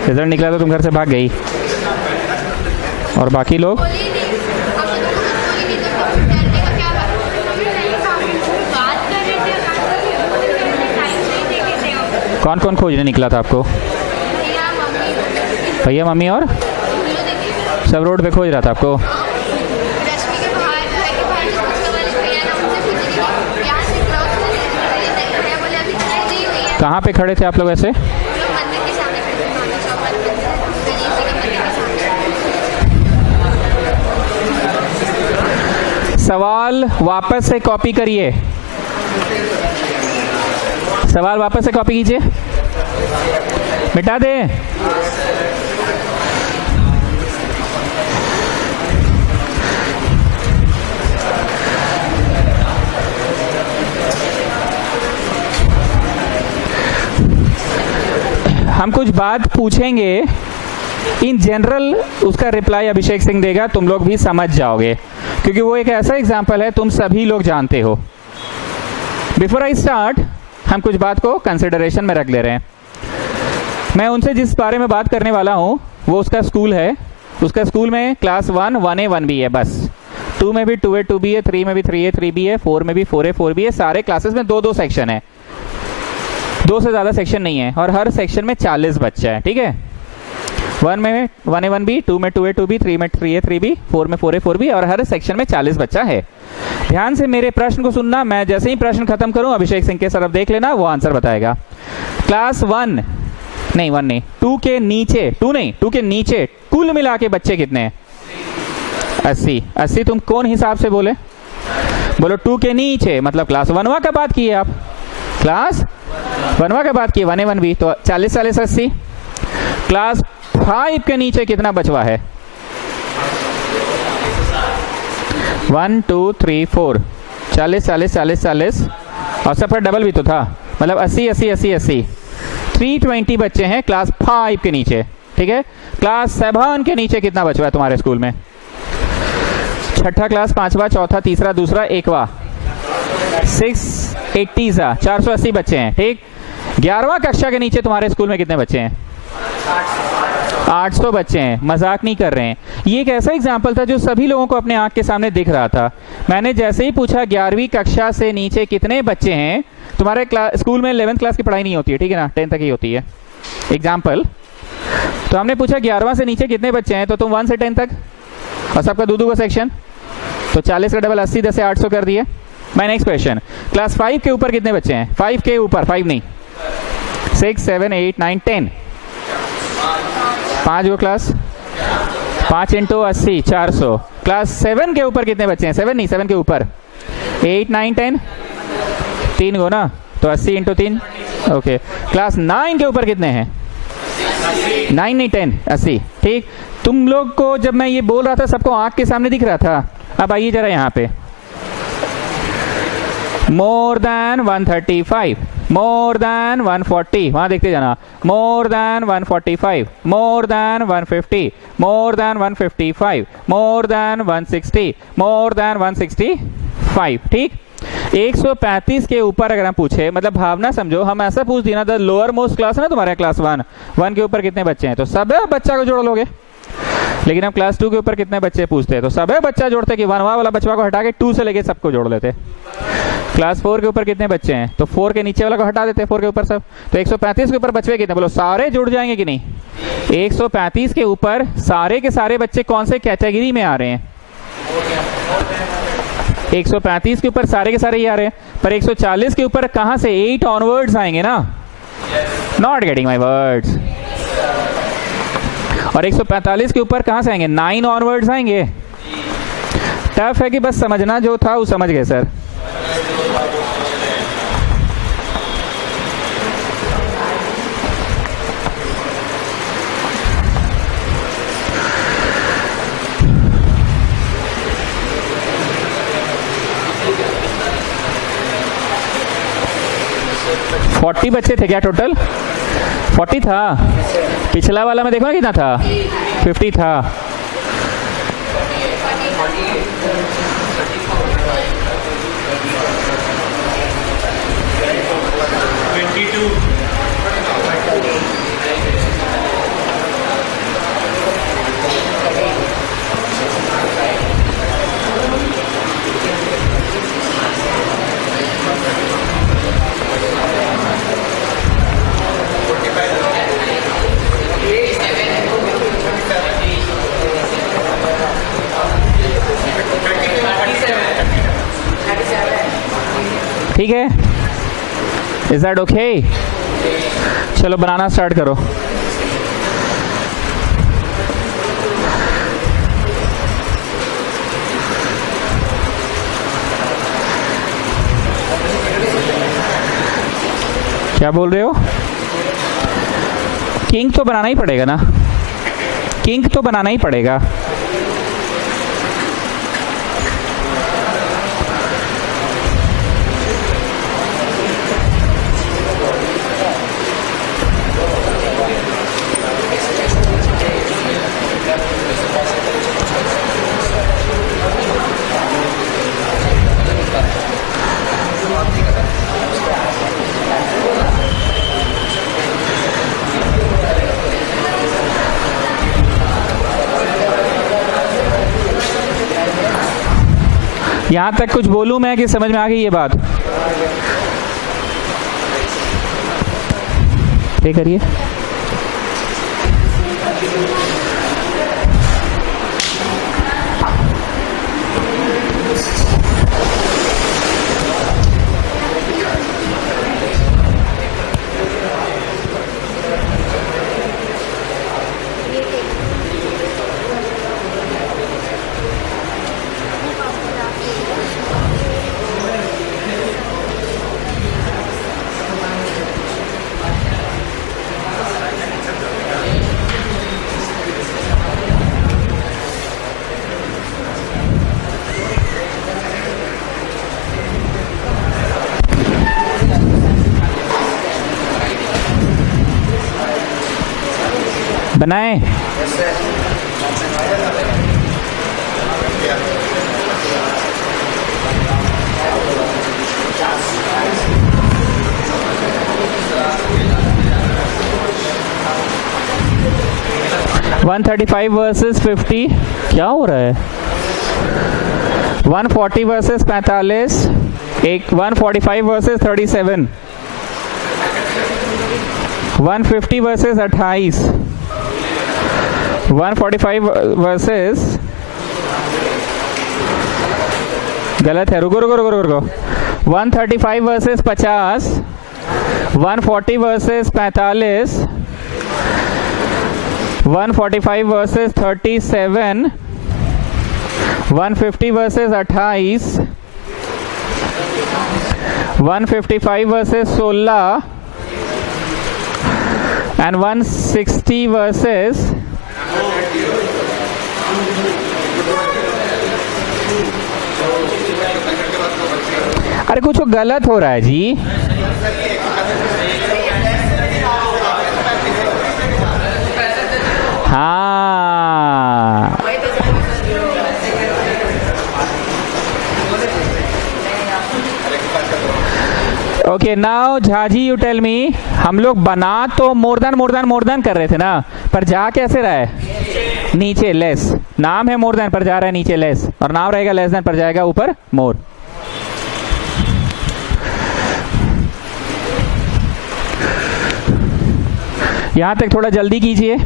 रिजल्ट निकला तो तुम घर से भाग गई, और बाकी लोग? कौन कौन खोजने निकला था आपको? भैया मम्मी और सब रोड पे खोज रहा था आपको? कहाँ पे खड़े थे आप लोग ऐसे? सवाल वापस से कॉपी करिए, सवाल वापस से कॉपी कीजिए, मिटा दे। हम कुछ बात पूछेंगे, इन जनरल उसका रिप्लाई अभिषेक सिंह देगा, तुम लोग भी समझ जाओगे, क्योंकि वो एक ऐसा एग्जाम्पल है तुम सभी लोग जानते हो। बिफोर आई स्टार्ट, हम कुछ बात को कंसिडरेशन में रख ले रहे हैं। मैं उनसे जिस बारे में बात करने वाला हूँ वो उसका स्कूल है, उसका स्कूल में क्लास 1 1A 1B है बस, 2 में भी 2A 2B है, 3 में भी 3A 3B है, 4 में भी 4A 4B है। सारे क्लासेस में 2-2 सेक्शन है, 2 से ज़्यादा सेक्शन नहीं है, और हर सेक्शन में 40 बच्चा है, ठीक है। 1 में 1A 1B, 2 में 2A 2B, 3 में 3A 3B, 4 में 4A 4B, और हर सेक्शन में 40 बच्चा है। ध्यान से मेरे प्रश्न को सुनना, मैं जैसे ही प्रश्न खत्म करूं अभिषेक सिंह के तरफ देख लेना, वो आंसर बताएगा। क्लास 1 नहीं 2 के नीचे, 2 नहीं 2 के नीचे कुल मिला के बच्चे कितने हैं? 80। 80 तुम कौन हिसाब से बोले? बोलो 2 के नीचे, मतलब क्लास 1 का बात किए आप, क्लास 1 का बात किए, 1A 1B, तो 40 40 80। क्लास 5 के नीचे कितना बचवा है? 1 2 3 4, 40 40 40 40, और सब पर डबल भी तो था, मतलब 80 80 80 80, 320 बच्चे हैं क्लास 5 के नीचे, ठीक है। क्लास 7 के नीचे कितना बचवा है तुम्हारे स्कूल में? छठा क्लास, 5वां, चौथा, तीसरा, दूसरा, 1वां, 680 सा 480 बच्चे हैं, ठीक। 11वां कक्षा के नीचे तुम्हारे स्कूल में कितने बच्चे हैं? 800 बच्चे हैं, मजाक नहीं कर रहे हैं। ये एक ऐसा एग्जाम्पल था जो सभी लोगों को अपने आंख के सामने दिख रहा था। मैंने जैसे ही पूछा 11वीं कक्षा से नीचे कितने बच्चे हैं, तुम्हारे स्कूल में 11th क्लास की पढ़ाई नहीं होती है, ठीक है ना, 10th तक ही होती है। एग्जाम्पल, तो हमने पूछा 11वां से नीचे कितने बच्चे हैं, तो तुम 1 से 10 तक और सबका दो का सेक्शन, तो 40 का डबल 80, 10 से 800 कर दिए। माय नेक्स्ट क्वेश्चन, क्लास 5 के ऊपर कितने बच्चे हैं? 5 के ऊपर, 5 नहीं, 6 7 8 9 10, 5 गो क्लास, 5 इंटू 80 400। क्लास 7 के ऊपर कितने बच्चे हैं? 7 नहीं, 7 के ऊपर 8 9 10, 3 गो ना, तो 80 इंटू 3, ओके। क्लास 9 के ऊपर कितने हैं? 9 नहीं 10, 80, ठीक। तुम लोग को जब मैं ये बोल रहा था सबको आंख के सामने दिख रहा था। अब आइए जरा यहाँ पे, मोर देन 135, मोर देन 140, वहां देखते जाना, more than 145, more than 150, more than 155, more than 160, more than 165, ठीक। 135 के ऊपर अगर हम पूछे, मतलब भावना समझो, हम ऐसा पूछ दिया ना, द लोअर मोस्ट क्लास है ना तुम्हारे क्लास 1 के ऊपर कितने बच्चे हैं, तो सब बच्चा को जोड़ लोगे। लेकिन हम क्लास 2 के ऊपर कितने बच्चे पूछते हैं, तो सब बच्चा जोड़ते कि 1वां वाला बच्चा को हटा के 2 से लेके सबको जोड़ लेते। क्लास 4 के ऊपर कितने बच्चे हैं, तो 4 के नीचे वाला को हटा देते, 4 के ऊपर सब। तो 135 के ऊपर बचवे कितने, बोलो सारे जुड़ जाएंगे कि नहीं? 135 के ऊपर सारे के सारे बच्चे कौन से कैटेगरी में आ रहे हैं? 135 के ऊपर सारे के सारे ही आ रहे हैं, पर 140 के ऊपर कहां से? 8 ऑनवर्ड्स आएंगे ना। Not getting my words. और 145 के ऊपर कहां से आएंगे? 9 ऑनवर्ड्स आएंगे। टफ है कि बस समझना जो था वो समझ गए सर। $40 बच्चे थे क्या टोटल? 40 था। पिछला वाला में देखो कितना था? 50 था। ठीक है, इज दैट ओके? चलो बनाना स्टार्ट करो। क्या बोल रहे हो? किंग तो बनाना ही पड़ेगा ना, किंग तो बनाना ही पड़ेगा। यहां तक कुछ बोलूं मैं कि समझ में आ गई ये बात? ठीक करिए। बनाए? $135 वर्सेस 50, क्या हो रहा है? 140 वर्सेस 45, एक 145 वर्सेस 37, 150 वर्सेस 28, 145 वर्सेस, गलत है, रुको रुको रुको रुको रुको, 135 versus 50, 140 versus 45, 145 versus 37, 150 versus 28, 155 versus 16 and 160 versus अरे कुछ गलत हो रहा है जी। हाँ, okay now Jhaji you tell मी, हम लोग बना तो मोर देन कर रहे थे ना, पर जा कैसे रहा है? नीचे लेस, नाम है मोर देन पर जा रहा है नीचे लेस, और नाम रहेगा लेस देन पर जाएगा ऊपर मोर। यहां तक थोड़ा जल्दी कीजिए।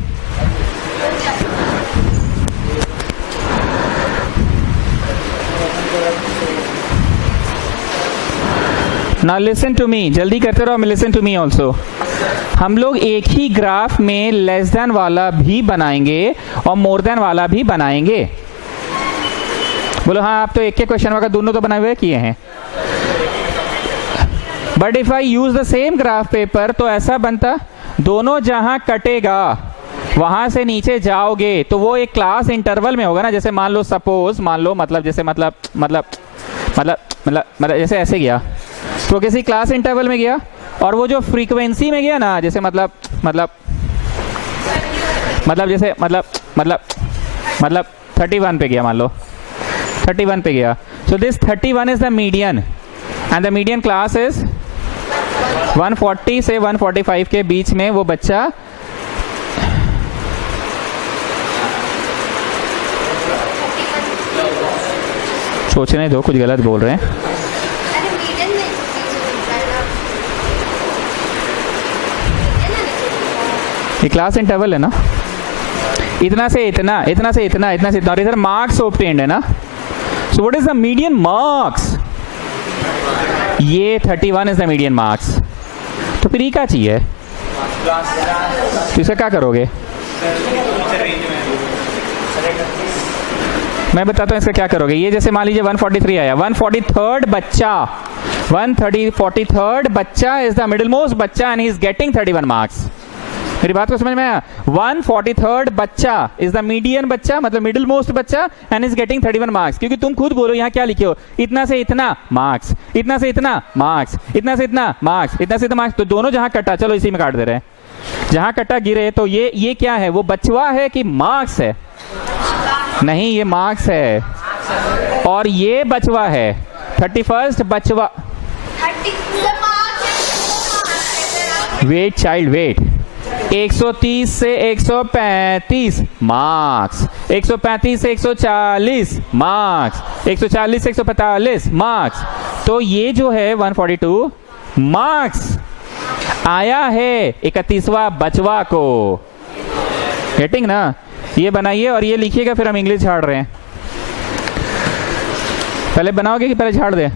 नाउ लिसन टू मी, जल्दी करते रहो, लिसन टू मी ऑल्सो। हम लोग एक ही ग्राफ में लेस देन वाला भी बनाएंगे और मोर देन वाला भी बनाएंगे। बोलो हाँ, आप तो एक के क्वेश्चन का दोनों तो बनाए हुए किए हैं। But if I use the same graph paper तो ऐसा बनता, दोनों जहां कटेगा वहां से नीचे जाओगे तो वो एक क्लास इंटरवल में होगा ना। जैसे मान लो सपोज, मान लो मतलब जैसे मतलब जैसे ऐसे गया तो किसी क्लास इंटरवल में गया, और वो जो फ्रीक्वेंसी में गया ना, जैसे मतलब जैसे मतलब 31 पे गया, मान लो 31 पे गया, so this 31 is the median and the median class is 140 से 145 के बीच में वो बच्चा सोचने दो, कुछ गलत बोल रहे हैं। ये क्लास इंटरवल है ना, इतना से इतना, इतना से इतना, इतना से इतना, और इधर मार्क्स ऑब्टेन्ड है ना। सो what is the median marks? ये 31 इज द मीडियन मार्क्स। तो फिर ये क्या चाहिए? तो इसका क्या करोगे? मैं बताता हूं इसका क्या करोगे। ये जैसे मान लीजिए 143 आया, 143rd बच्चा, 143rd बच्चा इज द मिडिल मोस्ट बच्चा and he is getting 31 marks. मेरी बात को समझ में आया? 143rd बच्चा इज द मीडियन बच्चा, मतलब मिडिल मोस्ट बच्चा, एंड इज गेटिंग 31 मार्क्स। क्योंकि तुम खुद बोलो यहाँ क्या लिखे हो, इतना से इतना मार्क्स, इतना से इतना मार्क्स, इतना से इतना मार्क्स, इतना से इतना मार्क्स। तो दोनों जहां कटा, चलो इसी में काट दे रहे हैं, जहां कटा गिरे तो ये क्या है? वो बचवा है कि मार्क्स है? नहीं, ये मार्क्स है, और ये बचवा है 31st बचवा। वेट चाइल्ड वेट, 130 से 135 मार्क्स, 135 से 140 मार्क्स, 140 से 145 मार्क्स। तो ये जो है 142 मार्क्स आया है 31वां बचवा को। गेटिंग ना? ये बनाइए और ये लिखिएगा, फिर हम इंग्लिश झाड़ रहे हैं। पहले बनाओगे कि पहले झाड़ दे?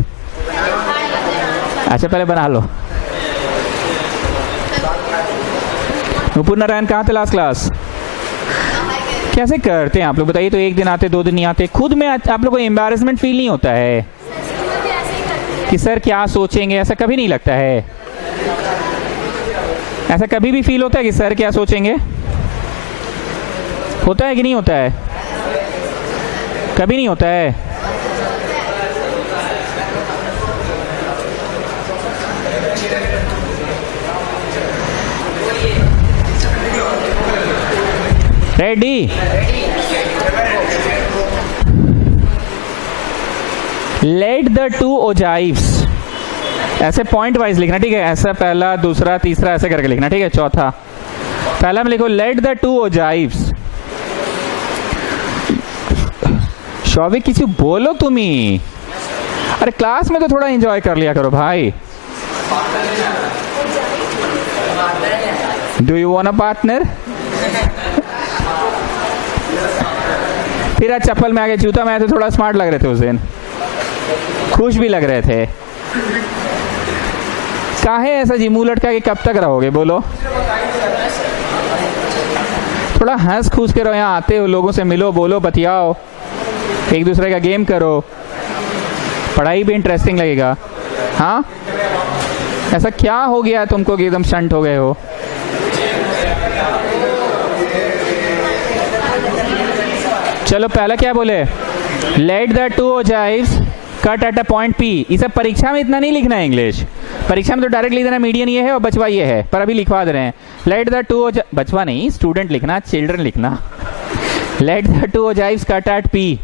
अच्छा पहले बना लो। नुपुर नारायण कहाँ थे लास्ट क्लास? कैसे करते हैं आप लोग बताइए? तो एक दिन आते, 2 दिन नहीं आते। खुद में आप लोगों को एम्बैरेसमेंट फील नहीं होता है कि सर क्या सोचेंगे? ऐसा कभी नहीं लगता है? ऐसा कभी भी फील होता है कि सर क्या सोचेंगे? होता है कि नहीं होता है? कभी नहीं होता है? रेडी? लेट द टू ओजाइव्स, ऐसे पॉइंट वाइज लिखना, ठीक है? ऐसा पहला, दूसरा, तीसरा ऐसे करके लिखना, ठीक है? चौथा पहला में लिखो लेट द टू ओजाइव्स। शौविक किसी बोलो तुम ही, अरे क्लास में तो थोड़ा एंजॉय कर लिया करो भाई। Do you want a partner? फिर आज चप्पल में आ गए, जूता में आए तो थोड़ा स्मार्ट लग रहे थे उस दिन, खुश भी लग रहे थे। काहे ऐसा जी मुंह लटका के कब तक रहोगे, बोलो? थोड़ा हंस खूस के रहो, यहाँ आते हो लोगों से मिलो, बोलो, बतियाओ, एक दूसरे का गेम करो, पढ़ाई भी इंटरेस्टिंग लगेगा। हाँ, ऐसा क्या हो गया तुमको कि एकदम शंट हो गए हो? चलो पहला क्या बोले, let the two ogives cut at a point P. इसे परीक्षा में इतना नहीं लिखना है इंग्लिश, परीक्षा में तो डायरेक्ट लिख देना मीडियन ये है और बचवा ये है, पर अभी लिखवा दे रहे हैं। लेट द टू, बचवा नहीं, स्टूडेंट लिखना, चिल्ड्रन लिखना। Let the two ogives cut at P,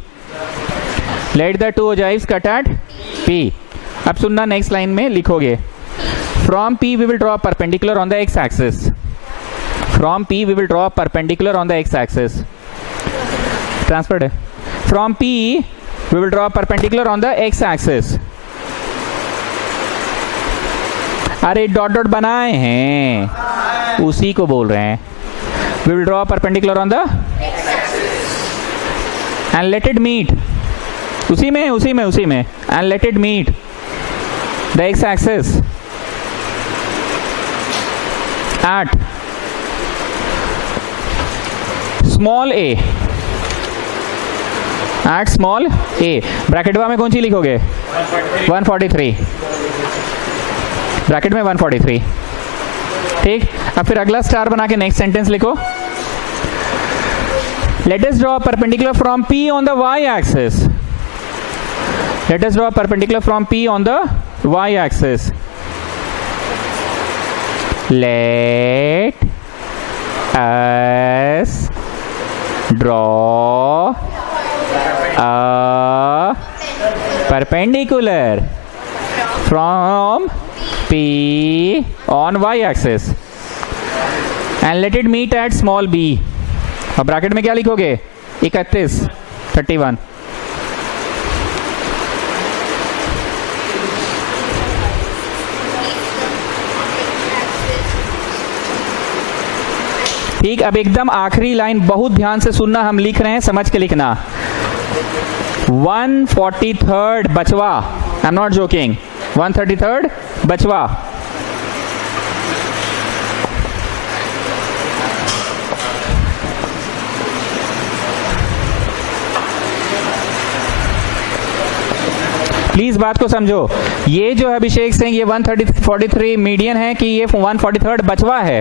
let the two ogives cut at P. अब सुनना, नेक्स्ट लाइन में लिखोगे, from P we will draw perpendicular on the X axis, from P we will draw perpendicular on the X axis. Transferred है, from P we will draw perpendicular on the X axis. अरे dot dot बनाए हैं, उसी को बोल रहे हैं। We will draw perpendicular on the end let it meet, उसी में and let it meet the X axis at small A, at small A. Bracket में कौन सी लिखोगे? 143, ब्रैकेट में 143। ठीक, अब फिर अगला स्टार बना के नेक्स्ट सेंटेंस लिखो, let us draw perpendicular from P on the Y axis, let us draw perpendicular from P on the Y axis. Let us draw a perpendicular from P on y axis and let it meet at small b। अब bracket में क्या लिखोगे? 31, 31। ठीक, अब एकदम आखिरी line बहुत ध्यान से सुनना, हम लिख रहे हैं, समझ के लिखना। 143rd बचवा, I am not joking, 133rd बचवा। प्लीज बात को समझो, ये जो है अभिषेक सिंह, ये 143 मीडियन है कि ये 143rd बचवा है?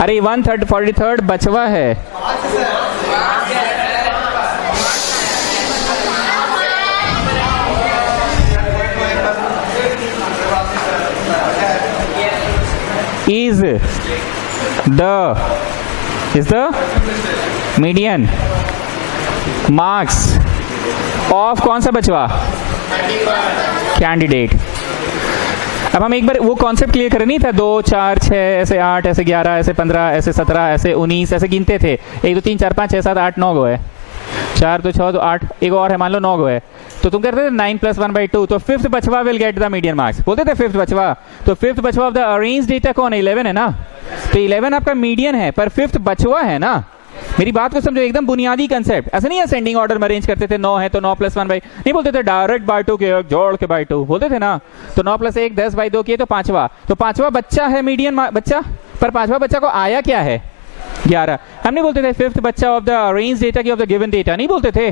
अरे 143rd बचवा है। is the median marks of कौन सा बचवा? कैंडिडेट। अब हम एक बार वो कॉन्सेप्ट क्लियर करें, नहीं था 2, 4, 6, ऐसे 8, ऐसे 11, ऐसे 15, ऐसे 17, ऐसे 19, ऐसे गिनते थे, 1 2 3 4 5 6 7 8 9 गो है, 4 2 6 2 8, एक और है, मान लो 9 गो है, तो तुम कहते थे 9 + 1/2, तो फिफ्थ बचवा will get the median marks, बोलते थे फिफ्थ बचवा। तो फिफ्थ बचवा ऑफ द अरेंज डेटा कौन है? 11 है ना, तो 11 आपका मीडियन है, पर फिफ्थ बचवा है ना। मेरी बात को समझो, एकदम बुनियादी कंसेप्ट। ऐसा नहीं है असेंडिंग ऑर्डर में अरेंज करते थे, 9 है तो 9 + 1/, नहीं बोलते थे डायरेक्ट बाय 2 के जोड़ के बाय 2 बोलते थे ना। तो 9 + 1 10/2 किए तो पांचवा, तो पांचवा बच्चा है मीडियन बच्चा, पर पांचवा बच्चा को आया क्या है? 11। हम नहीं बोलते थे फिफ्थ बच्चा ऑफ द अरेंज डेटा की ऑफ द गिवन डेटा, नहीं बोलते थे।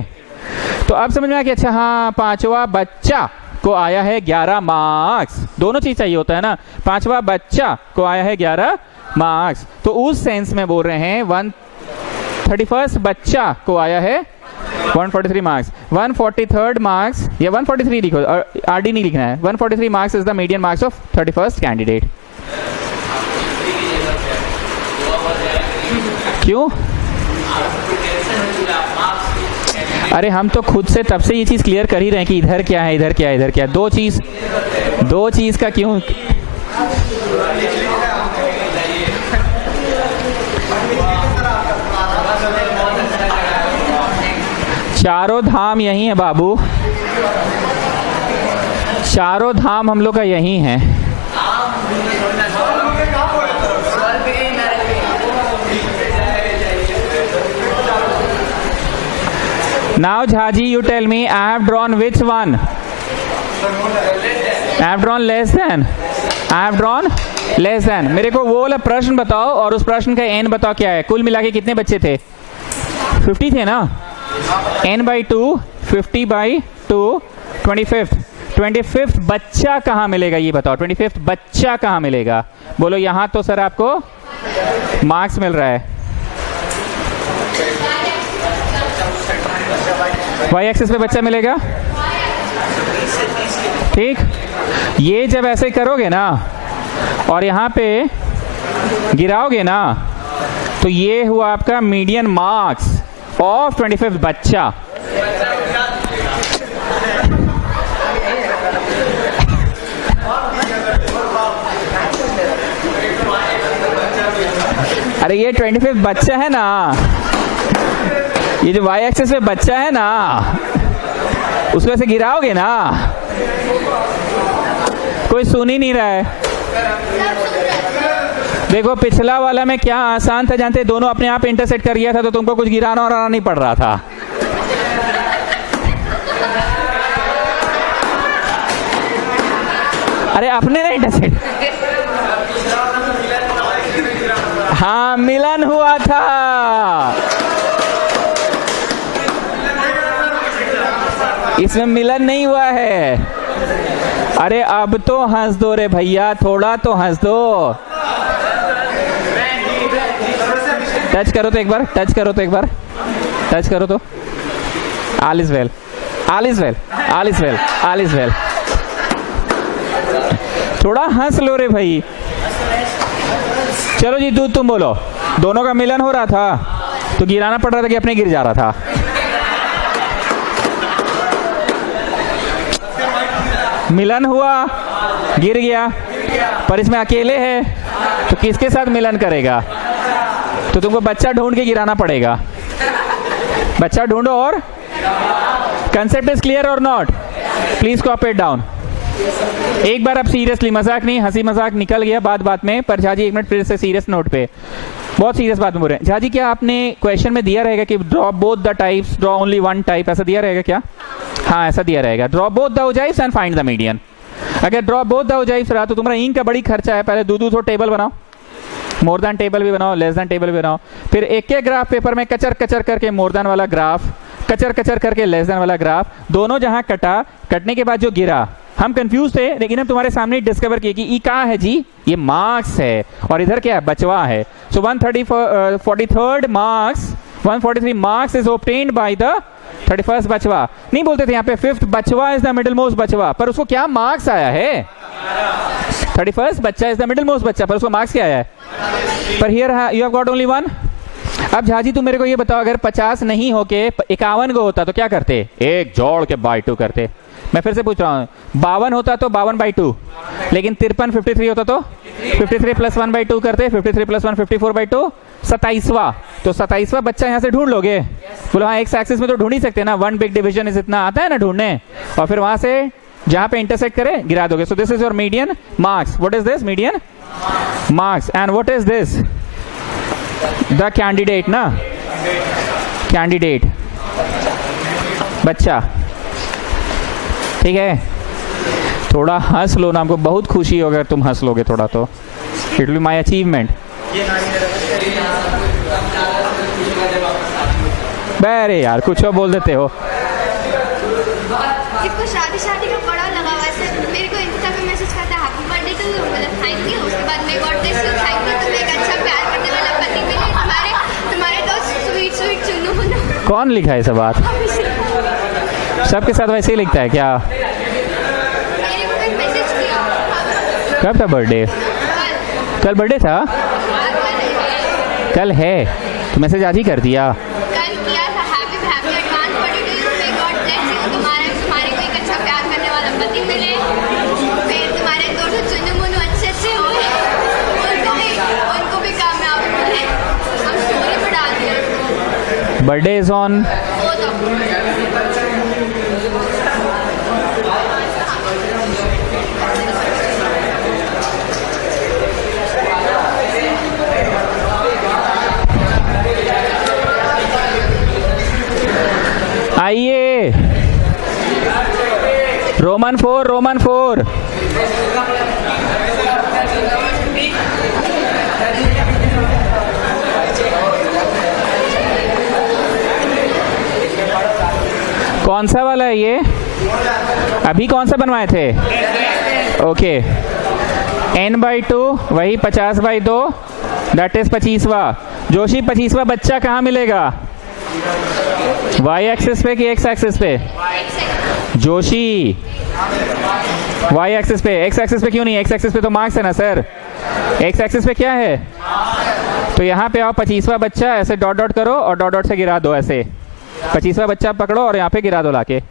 तो अब समझ में आया कि अच्छा हाँ, पांचवा बच्चा को आया है 11 मार्क्स, दोनों चीज चाहिए होता है ना। पांचवा बच्चा को आया है 11 मार्क्स, तो उस सेंस में बोल रहे हैं 131st बच्चा को आया है 143 मार्क्स। 143rd मार्क्स या 143 लिखो, आरडी नहीं लिखना है। 143 marks is the median marks of 31st candidate. क्यों? अरे हम तो खुद से तब से ये चीज क्लियर कर ही रहे हैं कि इधर क्या है, इधर क्या है, इधर क्या है। दो चीज का क्यों? चारों धाम यही है बाबू, चारों धाम हम लोग का यही है। Now Jhaji, you tell me, I have drawn which one? I have drawn less than. I have drawn less than. मेरे को वो वाला प्रश्न बताओ और उस प्रश्न का n बताओ क्या है. कुल मिला के कितने बच्चे थे? 50 थे ना. n by 2, 50 by 2, 25th बच्चा कहाँ मिलेगा ये बताओ. 25th बच्चा कहाँ मिलेगा? बोलो. यहाँ तो सर आपको मार्क्स मिल रहा है. वाई एक्सिस पे बच्चा मिलेगा. ठीक. ये जब ऐसे करोगे ना और यहाँ पे गिराओगे ना तो ये हुआ आपका मीडियन मार्क्स ऑफ 25th बच्चा. अरे ये 25th बच्चा है ना, ये जो वाई एक्सिस पे बच्चा है ना उसको ऐसे गिराओगे ना. कोई सुन ही नहीं रहा है. देखो पिछला वाला में क्या आसान था जानते, दोनों अपने आप इंटरसेक्ट कर गया था तो तुमको कुछ गिराना और आना नहीं पड़ रहा था. अरे अपने ना इंटरसेक्ट. हाँ मिलन हुआ था. इसमें मिलन नहीं हुआ है. अरे अब तो हंस दो रे भैया, थोड़ा तो हंस दो. टच करो तो एक बार, टच करो तो एक बार, टच करो तो. All is well, all is well, all is well, all is well. थोड़ा हंस लो रे भाई. चलो जी दूध तुम बोलो. दोनों का मिलन हो रहा था तो गिराना पड़ रहा था कि अपने गिर जा रहा था? मिलन हुआ, गिर गया. पर इसमें अकेले है तो किसके साथ मिलन करेगा? तो तुमको बच्चा ढूंढ के गिराना पड़ेगा. बच्चा ढूंढो. और कंसेप्ट इज क्लियर और not? Please copy it down. एक बार अब सीरियसली, मजाक नहीं, हंसी मजाक निकल गया बात में. पर झाजी एक मिनट फिर से सीरियस नोट पे, बहुत सीरियस बात में बोल रहे हैं. झाजी क्या आपने क्वेश्चन में दिया रहेगा कि draw both the types, draw only one type, ऐसा दिया रहेगा क्या? हाँ ऐसा दिया रहेगा. Draw both the ogives and find the median. अगर ड्रॉ बोथ द ओजाइव्स रहा तो तुम्हारा इंक का बड़ी खर्चा है. पहले दो टेबल बनाओ, मोर देन टेबल भी बनाओ, लेस देन टेबल भी बनाओ. फिर एक ग्राफ पेपर में कचर कचर करके मोर देन वाला ग्राफ, कचर कचर करके लेस देन वाला ग्राफ. दोनों जहां कटा, कटने के बाद जो गिरा, हम कंफ्यूज थे लेकिन हम तुम्हारे सामने डिस्कवर किए कि ई कहाँ है जी, ये मार्क्स है और इधर क्या है, बचवा है. सो 143 marks, 143 marks is obtained by the 31st बचवा. नहीं बोलते थे यहाँ पे 5th बचवा इज द मिडिल मोस्ट बचवा, पर उसको क्या मार्क्स आया है? 31st बच्चा इज द मिडिल मोस्ट बच्चा, पर उसको मार्क्स क्या आया है? पर here you have got only one. अब झाजी तुम मेरे को ये बताओ, अगर 50 नहीं होके 51 को होता तो क्या करते? एक जोड़ के बाय 2 करते. मैं फिर से पूछ रहा हूँ, 52 होता तो 52/2, लेकिन 53 53 होता तो 53 + 1/2 करते. 53 + 1 54/2, 27वां. तो 27वां बच्चा यहाँ से ढूंढ लोगे? बोलो हाँ, एक्स एक्सिस में तो ढूंढ ही सकते ना. 1 बिग डिवीजन इज इतना आता है ना ढूंढने, और फिर वहां से जहां पे इंटरसेक्ट करे गिरा दोगे. So this is your median marks. What is this? Median marks. And what is this? The candidate ना, कैंडिडेट बच्चा. ठीक है, थोड़ा हंस लो ना, हमको बहुत खुशी होगा अगर तुम हंस लोगे थोड़ा, तो it will be my achievement. अरे यार कुछ और बोल देते हो. इसको शादी का बड़ा लगा हुआ है. मेरे को इंस्टा पे मैसेज करता है हैप्पी बर्थडे टू यू, बोला थैंक यू. उसके बाद मैं God bless you, thank you. तुम्हें एक अच्छा प्यार करने वाला पति मिले. तुम्हारे दोस्त स्वीट चुन्नू मुन्नू. कौन लिखा है सब बात? सबके साथ वैसे ही लिखता है क्या? मेरे को एक मैसेज किया. कब था बर्थडे? कल बर्थडे था? कल है तो मैसेज आज ही कर दिया. कल किया था happy advance birthday to you, may God bless you. तुम्हारे को एक अच्छा प्यार करने वाला पति मिले. फिर तुम्हारे दोनों चुन्नू मुन्नू अच्छे होए, उनको भी कामयाब मिले. हम स्टोरी पे डाल दिया. Birthday is on. Roman 4, Roman 4। कौन सा वाला है ये? अभी कौन सा बनवाए थे? ओके, n/2 वही 50/2, दैट इज 25वां। जोशी 25वां बच्चा कहाँ मिलेगा? y एक्सिस पे कि x एक्सिस पे? जोशी y एक्सिस पे। x एक्सिस पे क्यों नहीं? x एक्सिस पे तो मार्क्स है ना सर। x एक्सिस पे क्या है? तो यहाँ पे आओ, 25वां बच्चा ऐसे डॉट डॉट करो और डॉट डॉट से गिरा दो ऐसे। 25वां बच्चा पकड़ो और यहाँ पे गिरा दो लाके।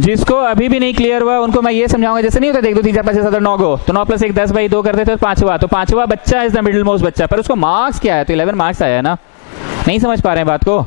जिसको अभी भी नहीं क्लियर हुआ उनको मैं ये समझाऊंगा, जैसे नहीं होता देख 2 3 4 5 6 7 9 गो, तो 9 + 1 10/2 कर देते तो पांचवा बच्चा इज द मिडिल मोस्ट बच्चा, पर उसको मार्क्स क्या है? तो 11 मार्क्स आया है ना। नहीं समझ पा रहे हैं बात को?